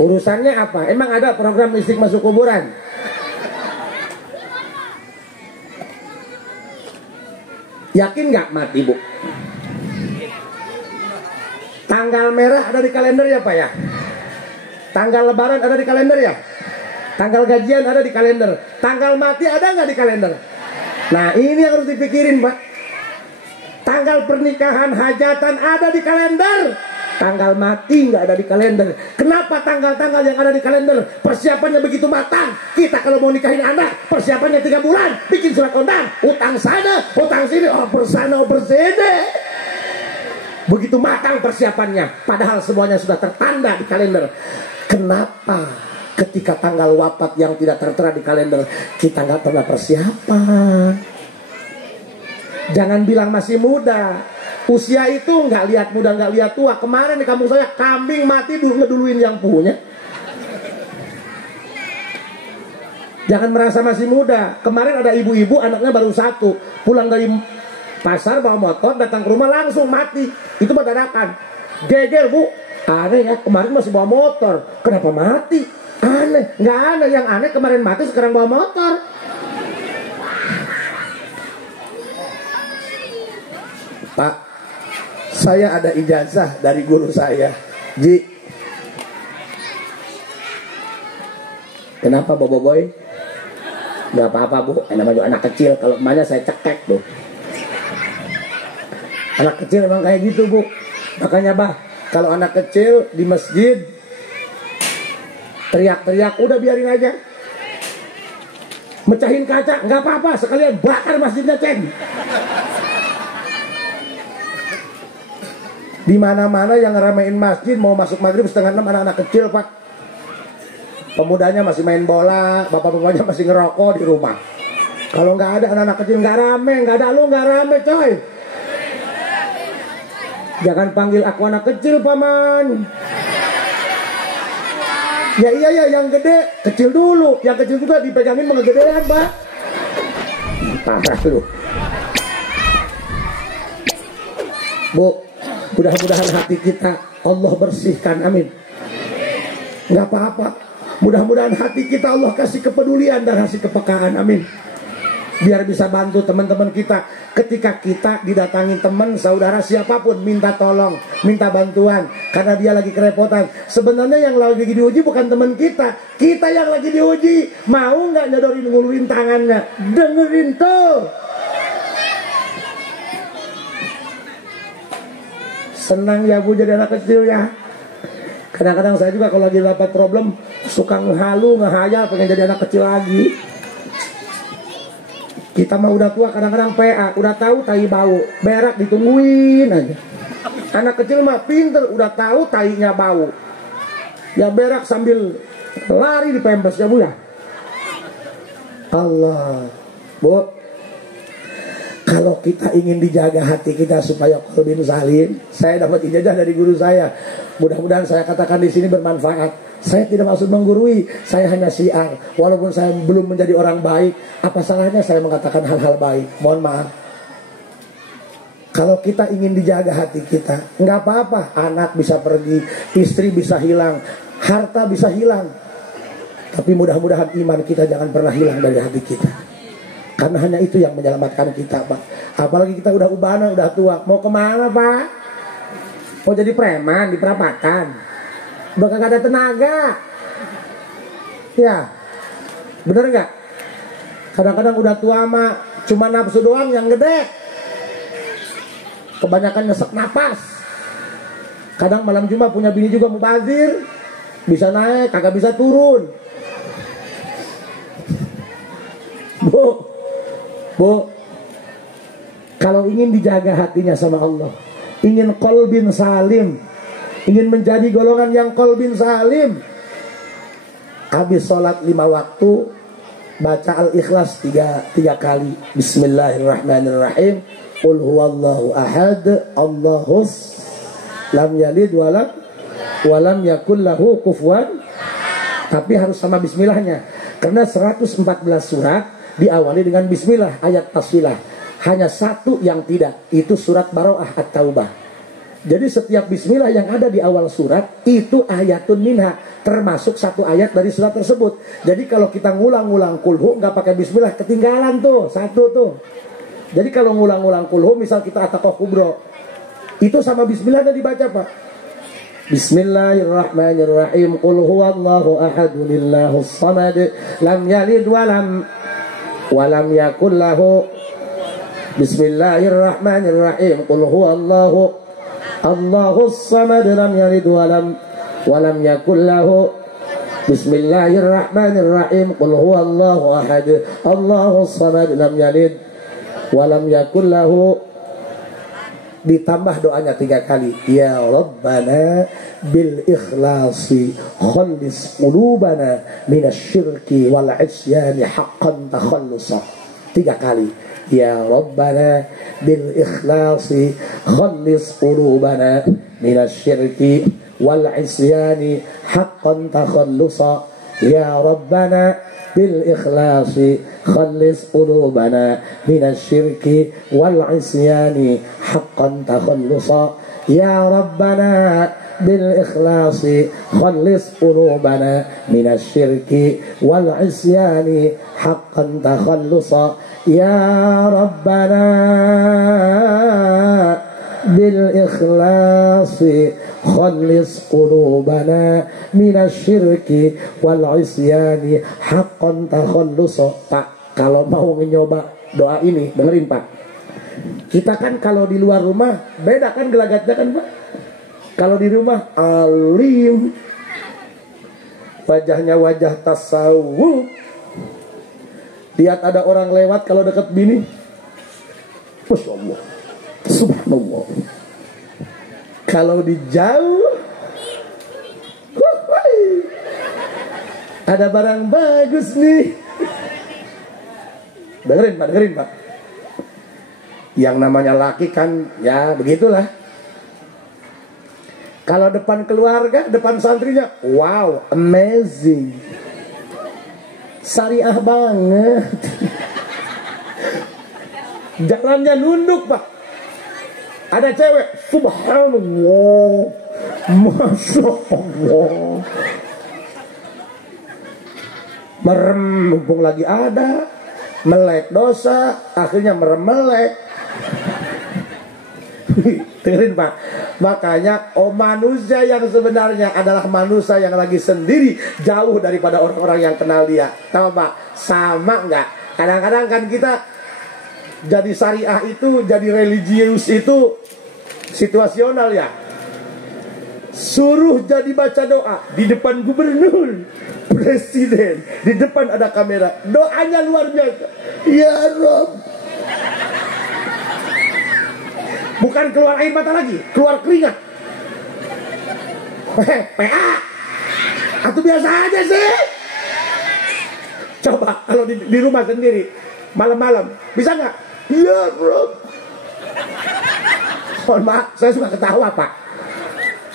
Urusannya apa? Emang ada program listrik masuk kuburan? Yakin nggak mati Bu? Tanggal merah ada di kalender ya Pak ya? Tanggal lebaran ada di kalender ya? Tanggal gajian ada di kalender. Tanggal mati ada nggak di kalender? Nah ini yang harus dipikirin Pak. Tanggal pernikahan, hajatan ada di kalender. Tanggal mati nggak ada di kalender. Kenapa tanggal-tanggal yang ada di kalender persiapannya begitu matang? Kita kalau mau nikahin anak, persiapannya 3 bulan, bikin surat undang, utang sana, utang sini, oper sana, oper sini. Begitu matang persiapannya, padahal semuanya sudah tertanda di kalender. Kenapa ketika tanggal wafat yang tidak tertera di kalender, kita nggak pernah persiapan? Jangan bilang masih muda. Usia itu nggak lihat muda, nggak lihat tua. Kemarin di kampung saya kambing mati dulu ngeduluin yang punya. Jangan merasa masih muda. Kemarin ada ibu-ibu anaknya baru 1, pulang dari pasar bawa motor datang ke rumah langsung mati. Itu dadakan. Geger bu. Aneh ya, kemarin masih bawa motor, kenapa mati? Aneh, nggak aneh. Yang aneh kemarin mati sekarang bawa motor. Pak, saya ada ijazah dari guru saya. Ji, kenapa Bobo Boy? Nggak apa-apa bu, namanya anak kecil. Kalau kemana saya cekek bu. Anak kecil emang kayak gitu bu. Makanya bah, kalau anak kecil di masjid teriak-teriak, udah biarin aja. Mecahin kaca, nggak apa-apa. Sekalian bakar masjidnya ceng. Di mana-mana yang ngeramein masjid mau masuk maghrib 5:30 anak-anak kecil pak. Pemudanya masih main bola, bapak-bapaknya masih ngerokok di rumah. Kalau nggak ada anak-anak kecil nggak rame, nggak ada lu nggak rame coy. Jangan panggil aku anak kecil paman. Ya iya ya, yang gede kecil dulu, yang kecil juga dipegangin mengegedean pak. Parah lu. Bu, mudah-mudahan hati kita Allah bersihkan, amin. Nggak apa-apa. Mudah-mudahan hati kita Allah kasih kepedulian dan kasih kepekaan, amin. Biar bisa bantu teman-teman kita. Ketika kita didatangin teman, saudara siapapun, minta tolong, minta bantuan karena dia lagi kerepotan. Sebenarnya yang lagi diuji bukan teman kita, kita yang lagi diuji. Mau nggak nyodorin nguluin tangannya? Dengerin tuh. Senang ya bu jadi anak kecil ya. Kadang-kadang saya juga kalau lagi dapat problem suka ngehalu, ngehayal pengen jadi anak kecil lagi. Kita mah udah tua kadang-kadang PA, udah tahu tai bau, berak ditungguin aja. Anak kecil mah pinter, udah tahu tainya bau. Ya berak sambil lari di pempes ya bu ya. Allah. Bu, kalau kita ingin dijaga hati kita supaya qalbin salim, saya dapat ijazah dari guru saya. Mudah-mudahan saya katakan di sini bermanfaat. Saya tidak maksud menggurui, saya hanya syiar. Walaupun saya belum menjadi orang baik, apa salahnya saya mengatakan hal-hal baik? Mohon maaf. Kalau kita ingin dijaga hati kita, nggak apa-apa. Anak bisa pergi, istri bisa hilang, harta bisa hilang. Tapi mudah-mudahan iman kita jangan pernah hilang dari hati kita. Karena hanya itu yang menyelamatkan kita, Pak. Apalagi kita udah ubana, udah tua. Mau kemana, Pak? Mau jadi preman di perapatan? Udah kagak ada tenaga. Ya, bener gak? Kadang-kadang udah tua mah cuma nafsu doang yang gede. Kebanyakan nyesek napas. Kadang malam Jumat punya bini juga mubazir. Bisa naik, kagak bisa turun. Bu, kalau ingin dijaga hatinya sama Allah, ingin qalbin salim, ingin menjadi golongan yang qalbin salim, habis sholat 5 waktu baca Al-Ikhlas 3 kali. Bismillahirrahmanirrahim. Qul huwallahu ahad, Allahus lam yalid walam yakul lahu kufuwan. Tapi harus sama bismillahnya. Karena 114 surat diawali dengan bismillah, ayat taswilah. Hanya satu yang tidak, itu surat Baroah At-Taubah. Jadi setiap bismillah yang ada di awal surat itu ayatun minha, termasuk satu ayat dari surat tersebut. Jadi kalau kita ngulang-ngulang kulhu nggak pakai bismillah, ketinggalan tuh satu tuh. Jadi kalau ngulang-ngulang kulhu, misal kita ataqah kubro, itu sama bismillah ada dibaca Pak. Bismillahirrahmanirrahim. Qul huwallahu ahadunillahus samad, lam yalid walam yakul lahu. Bismillahirrahmanirrahim. Qul huwallahu Allahus samad, lam yalid walam yakul lahu. Bismillahirrahmanirrahim. Qul huwallahu ahad, Allahus samad, lam yalid walam yakul lahu. Ditambah doanya 3 kali. Ya Rabbana bil ikhlasi khallis qulubana minasyirki wal isyani haqqan takhallusa. 3 kali. Ya Rabbana bil ikhlasi khallis qulubana minasyirki wal isyani haqqan takhallusa. Ya Rabbana bil ikhlasi khallis qulubana minasyirki wal isyani haqqan takhallusa. Ya Rabbana bil ikhlasi khallis qulubana minasyirki wal isyani haqqan takhallusa. Ya Rabbana bil ikhlasi khallis qulubana minasyirki wal isyani haqqan takhallusa. Pak, kalau mau mencoba doa ini dengerin Pak. Kita kan kalau di luar rumah beda kan gelagatnya kan Pak. Kalau di rumah alim, wajahnya wajah tasawuf. Lihat ada orang lewat kalau dekat bini, Masya Allah, Subhanallah. Kalau di jauh, ada barang bagus nih. Dengerin Pak. Yang namanya laki kan ya begitulah. Kalau depan keluarga, depan santrinya, wow, amazing, syariah banget. Jalannya nunduk Pak. Ada cewek, subhanallah, masya Allah, merem mumpung lagi ada, melek dosa, akhirnya merem melek. Dengerin Pak. Makanya manusia yang sebenarnya adalah manusia yang lagi sendiri, jauh daripada orang-orang yang kenal dia. Tahu Pak? Sama nggak? Kadang-kadang kan kita jadi syariah itu, jadi religius itu situasional ya. Suruh jadi baca doa di depan gubernur, presiden, di depan ada kamera, doanya luar biasa. Ya Rabb. Bukan keluar air mata lagi, keluar keringat. PA atau biasa aja sih. Coba kalau di rumah sendiri malam-malam bisa nggak? Ya Rob. Mohon maaf, saya suka ketawa Pak.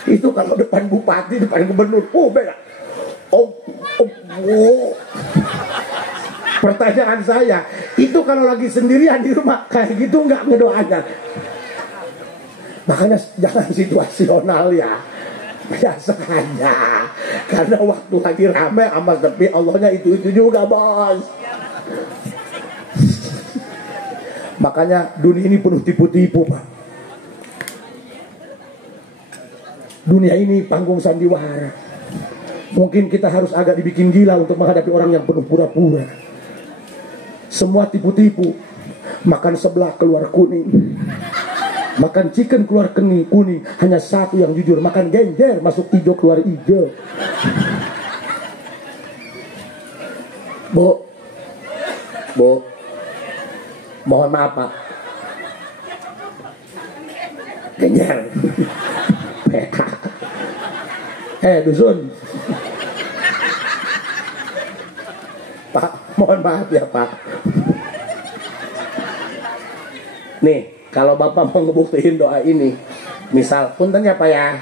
Itu kalau depan bupati, depan gubernur, beda. Oh. Pertanyaan saya, itu kalau lagi sendirian di rumah kayak gitu nggak ngedoakan? Makanya jangan situasional ya, biasa aja. Karena waktu lagi rame sama sepi, Allahnya itu juga bos. Makanya dunia ini penuh tipu-tipu Pak. Dunia ini panggung sandiwara. Mungkin kita harus agak dibikin gila untuk menghadapi orang yang penuh pura-pura. Semua tipu-tipu. Makan sebelah keluar kuning, makan chicken keluar kuning. Hanya satu yang jujur, makan genjer masuk hijau keluar hijau. Bu, mohon maaf Pak, genjer. Dusun. Pak, mohon maaf ya Pak. Nih, kalau Bapak mau ngebuktiin doa ini, misal, punten ya Pak ya,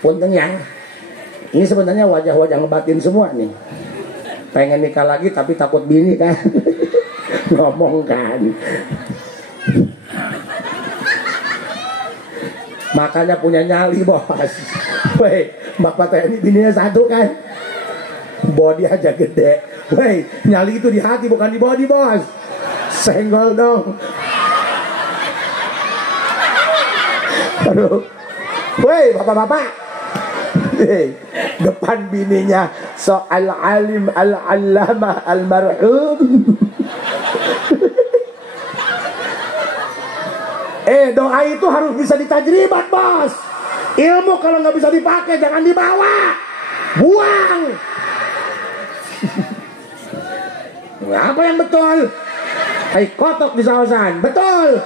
punten ya. Ini sebenarnya wajah-wajah ngebatin semua nih. Pengen nikah lagi tapi takut bini kan. Ngomong kan. Makanya punya nyali bos. Weh, Bapak TNI bininya satu kan. Body aja gede. Weh, nyali itu di hati bukan di body bos. Senggol dong. Aduh. Woi bapak-bapak, depan bininya soal alim al-allamah al-marhum. Doa itu harus bisa ditajribat bos. Ilmu kalau nggak bisa dipakai jangan dibawa, buang. Apa yang betul? Hai kotok di sausan, betul.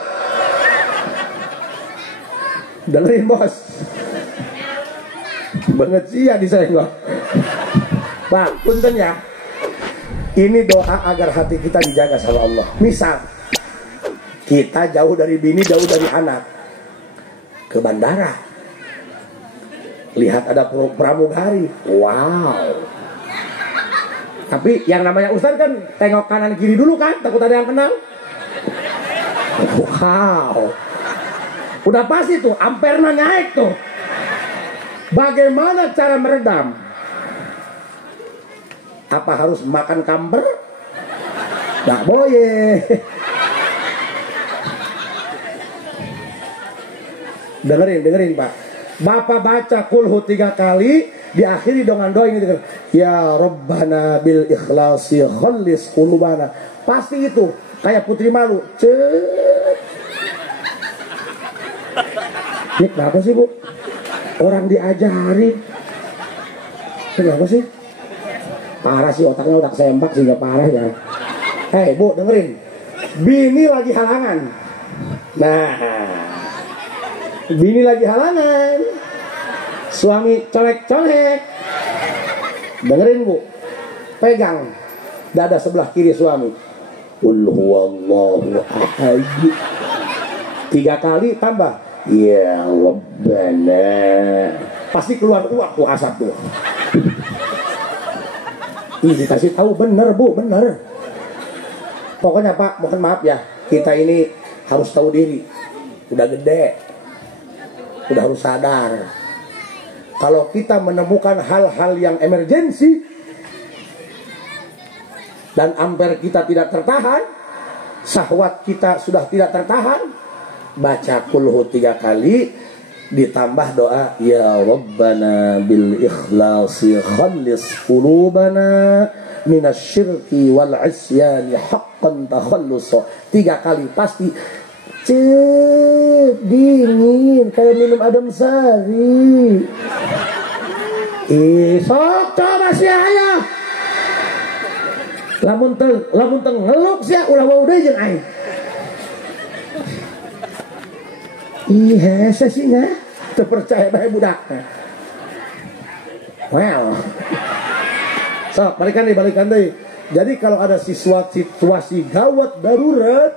Dengerin bos, banget sih ya disenggol. Pak, punten ya. Ini doa agar hati kita dijaga sama Allah. Misal kita jauh dari bini, jauh dari anak, ke bandara, lihat ada pramugari, wow, Tapi yang namanya ustaz kan tengok kanan kiri dulu kan, takut ada yang kenal. Wow, udah pasti tuh ampernya naik tuh. Bagaimana cara meredam? Apa harus makan kamber? Nggak boleh. Dengerin Pak. Bapak baca kulhu 3 kali, diakhiri dengan doa ini. Ya Rabbana bil ikhlasi khallis qulubana. Pasti itu kayak putri malu. Ini kenapa sih Bu? Orang diajari. Kenapa sih? Parah sih otaknya, otak sembak sih, gak parah ya. Hei Bu, dengerin. Bini lagi halangan. Nah, bini lagi halangan, suami colek-colek. Dengerin Bu, pegang dada sebelah kiri suami. Qul huwallahu ahad. 3 kali tambah. Ya Rabbana. Pasti keluar uap tuh, asap tuh. Ih, dikasih tahu bener Bu, bener. Pokoknya Pak, mohon maaf ya, kita ini harus tahu diri. Udah gede, udah harus sadar. Kalau kita menemukan hal-hal yang emergensi dan amper kita tidak tertahan, syahwat kita sudah tidak tertahan, baca kulhu 3 kali, ditambah doa ya Rabbana bil ikhlasi khallis qulubana minasyirki wal isyani haqqan takhallus. 3 kali pasti dingin kayak minum adem sari. Sok coba sih ayah. Lamun teng ngeluk sih ulah mau deui jeung aing. Ih hese sih nya teu percaya bae budak. Wow. Sok balikan deui. Jadi kalau ada situasi gawat darurat,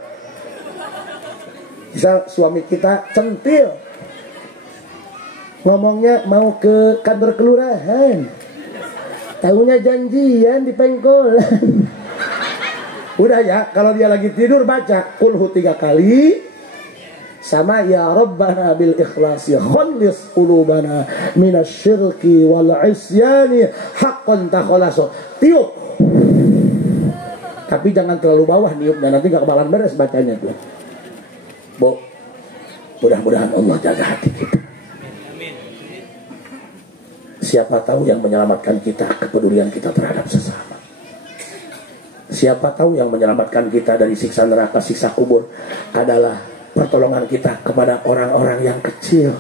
misal suami kita centil, ngomongnya mau ke kantor kelurahan, tahunya janjian di pengkolan. Udah ya, kalau dia lagi tidur baca kulhu 3 kali, sama ya Rabbana bil ikhlasi khallis qulubana minasyirki wal isyani haqqan takhallasu. Tiup. Tapi jangan terlalu bawah niupnya, nanti gak kebalan beres bacanya tuh. Bu, mudah-mudahan Allah jaga hati kita. Siapa tahu yang menyelamatkan kita kepedulian kita terhadap sesama. Siapa tahu yang menyelamatkan kita dari siksa neraka, siksa kubur adalah pertolongan kita kepada orang-orang yang kecil.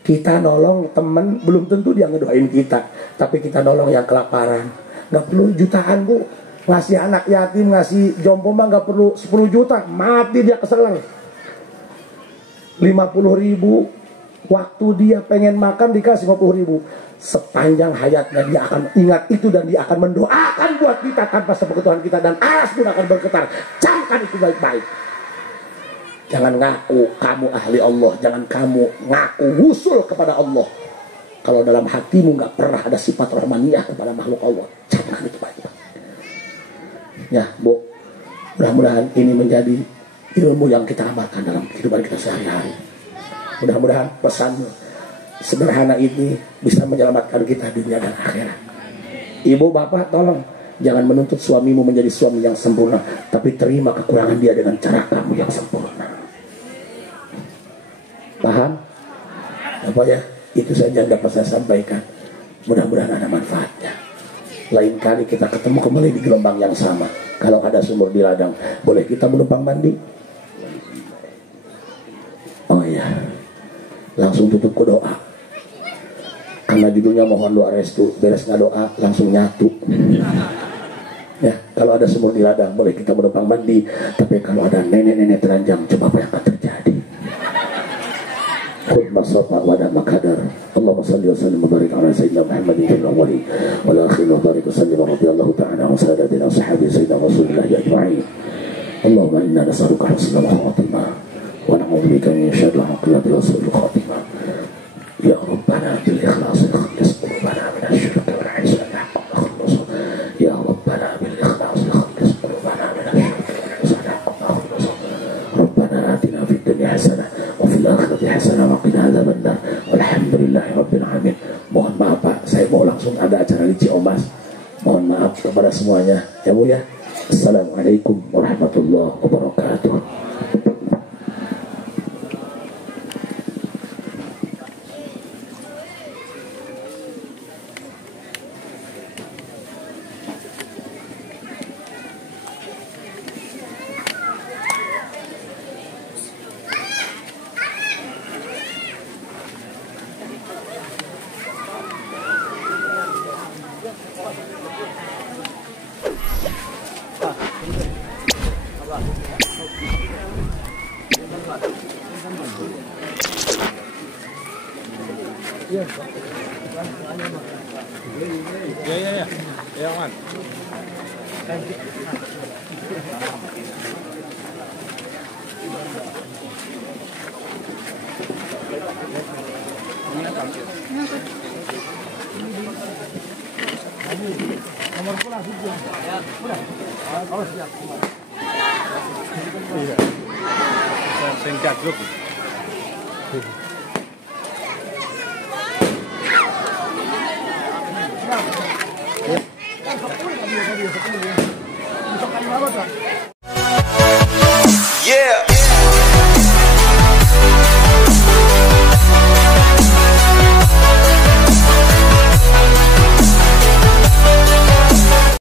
Kita nolong teman, belum tentu dia ngedoain kita, tapi kita nolong yang kelaparan. Gak perlu jutaan Bu, ngasih anak yatim, ngasih jompo mah gak perlu 10 juta, mati dia keselang. 50.000, waktu dia pengen makan dikasih 50.000. Sepanjang hayatnya dia akan ingat itu dan dia akan mendoakan buat kita tanpa sepengetahuan kita, dan aras pun akan bergetar. Camkan itu baik-baik. Jangan ngaku kamu ahli Allah, jangan kamu ngaku wusul kepada Allah kalau dalam hatimu gak pernah ada sifat rahmaniyah kepada makhluk Allah. Camkan itu baik-baik. Ya Bu, mudah-mudahan ini menjadi ilmu yang kita amalkan dalam kehidupan kita sehari-hari. Mudah-mudahan pesan sederhana ini bisa menyelamatkan kita dunia dan akhirat. Ibu bapak tolong jangan menuntut suamimu menjadi suami yang sempurna, tapi terima kekurangan dia dengan cara kamu yang sempurna. Paham? Apa ya? Itu saja yang dapat saya sampaikan. Mudah-mudahan ada manfaatnya. Lain kali kita ketemu kembali di gelombang yang sama. Kalau ada sumur di ladang, boleh kita menumpang mandi? Oh iya, langsung tutup ke doa. Karena judulnya mohon doa restu, beres nggak doa langsung nyatu. Ya, kalau ada sumur di ladang, boleh kita menumpang mandi. Tapi kalau ada nenek-nenek telanjang, coba apa yang akan terjadi? Khud masata wa da makadar. Allahumma salli wa sallim wa barik ala sayyidina Muhammadin fil awwali wal akhir wa barik wa sallim radhiyallahu ta'ala wa sadatina ashabi sayyidina Rasulillah ajma'in. Allahumma inna nas'aluka husnal khatimah wa na'udzu bika min syarri al su'il khatimah. Ya Rabbana bil ikhlasi khlis qulubana min asy-syirki wal 'isyan haqqan khulus semuanya ya Bu ya. Assalamualaikum warahmatullahi wabarakatuh. Ya, man. Nomor pulang sudah. Ya, udah. Oh, siap. Iya. Singkat grup. Ya.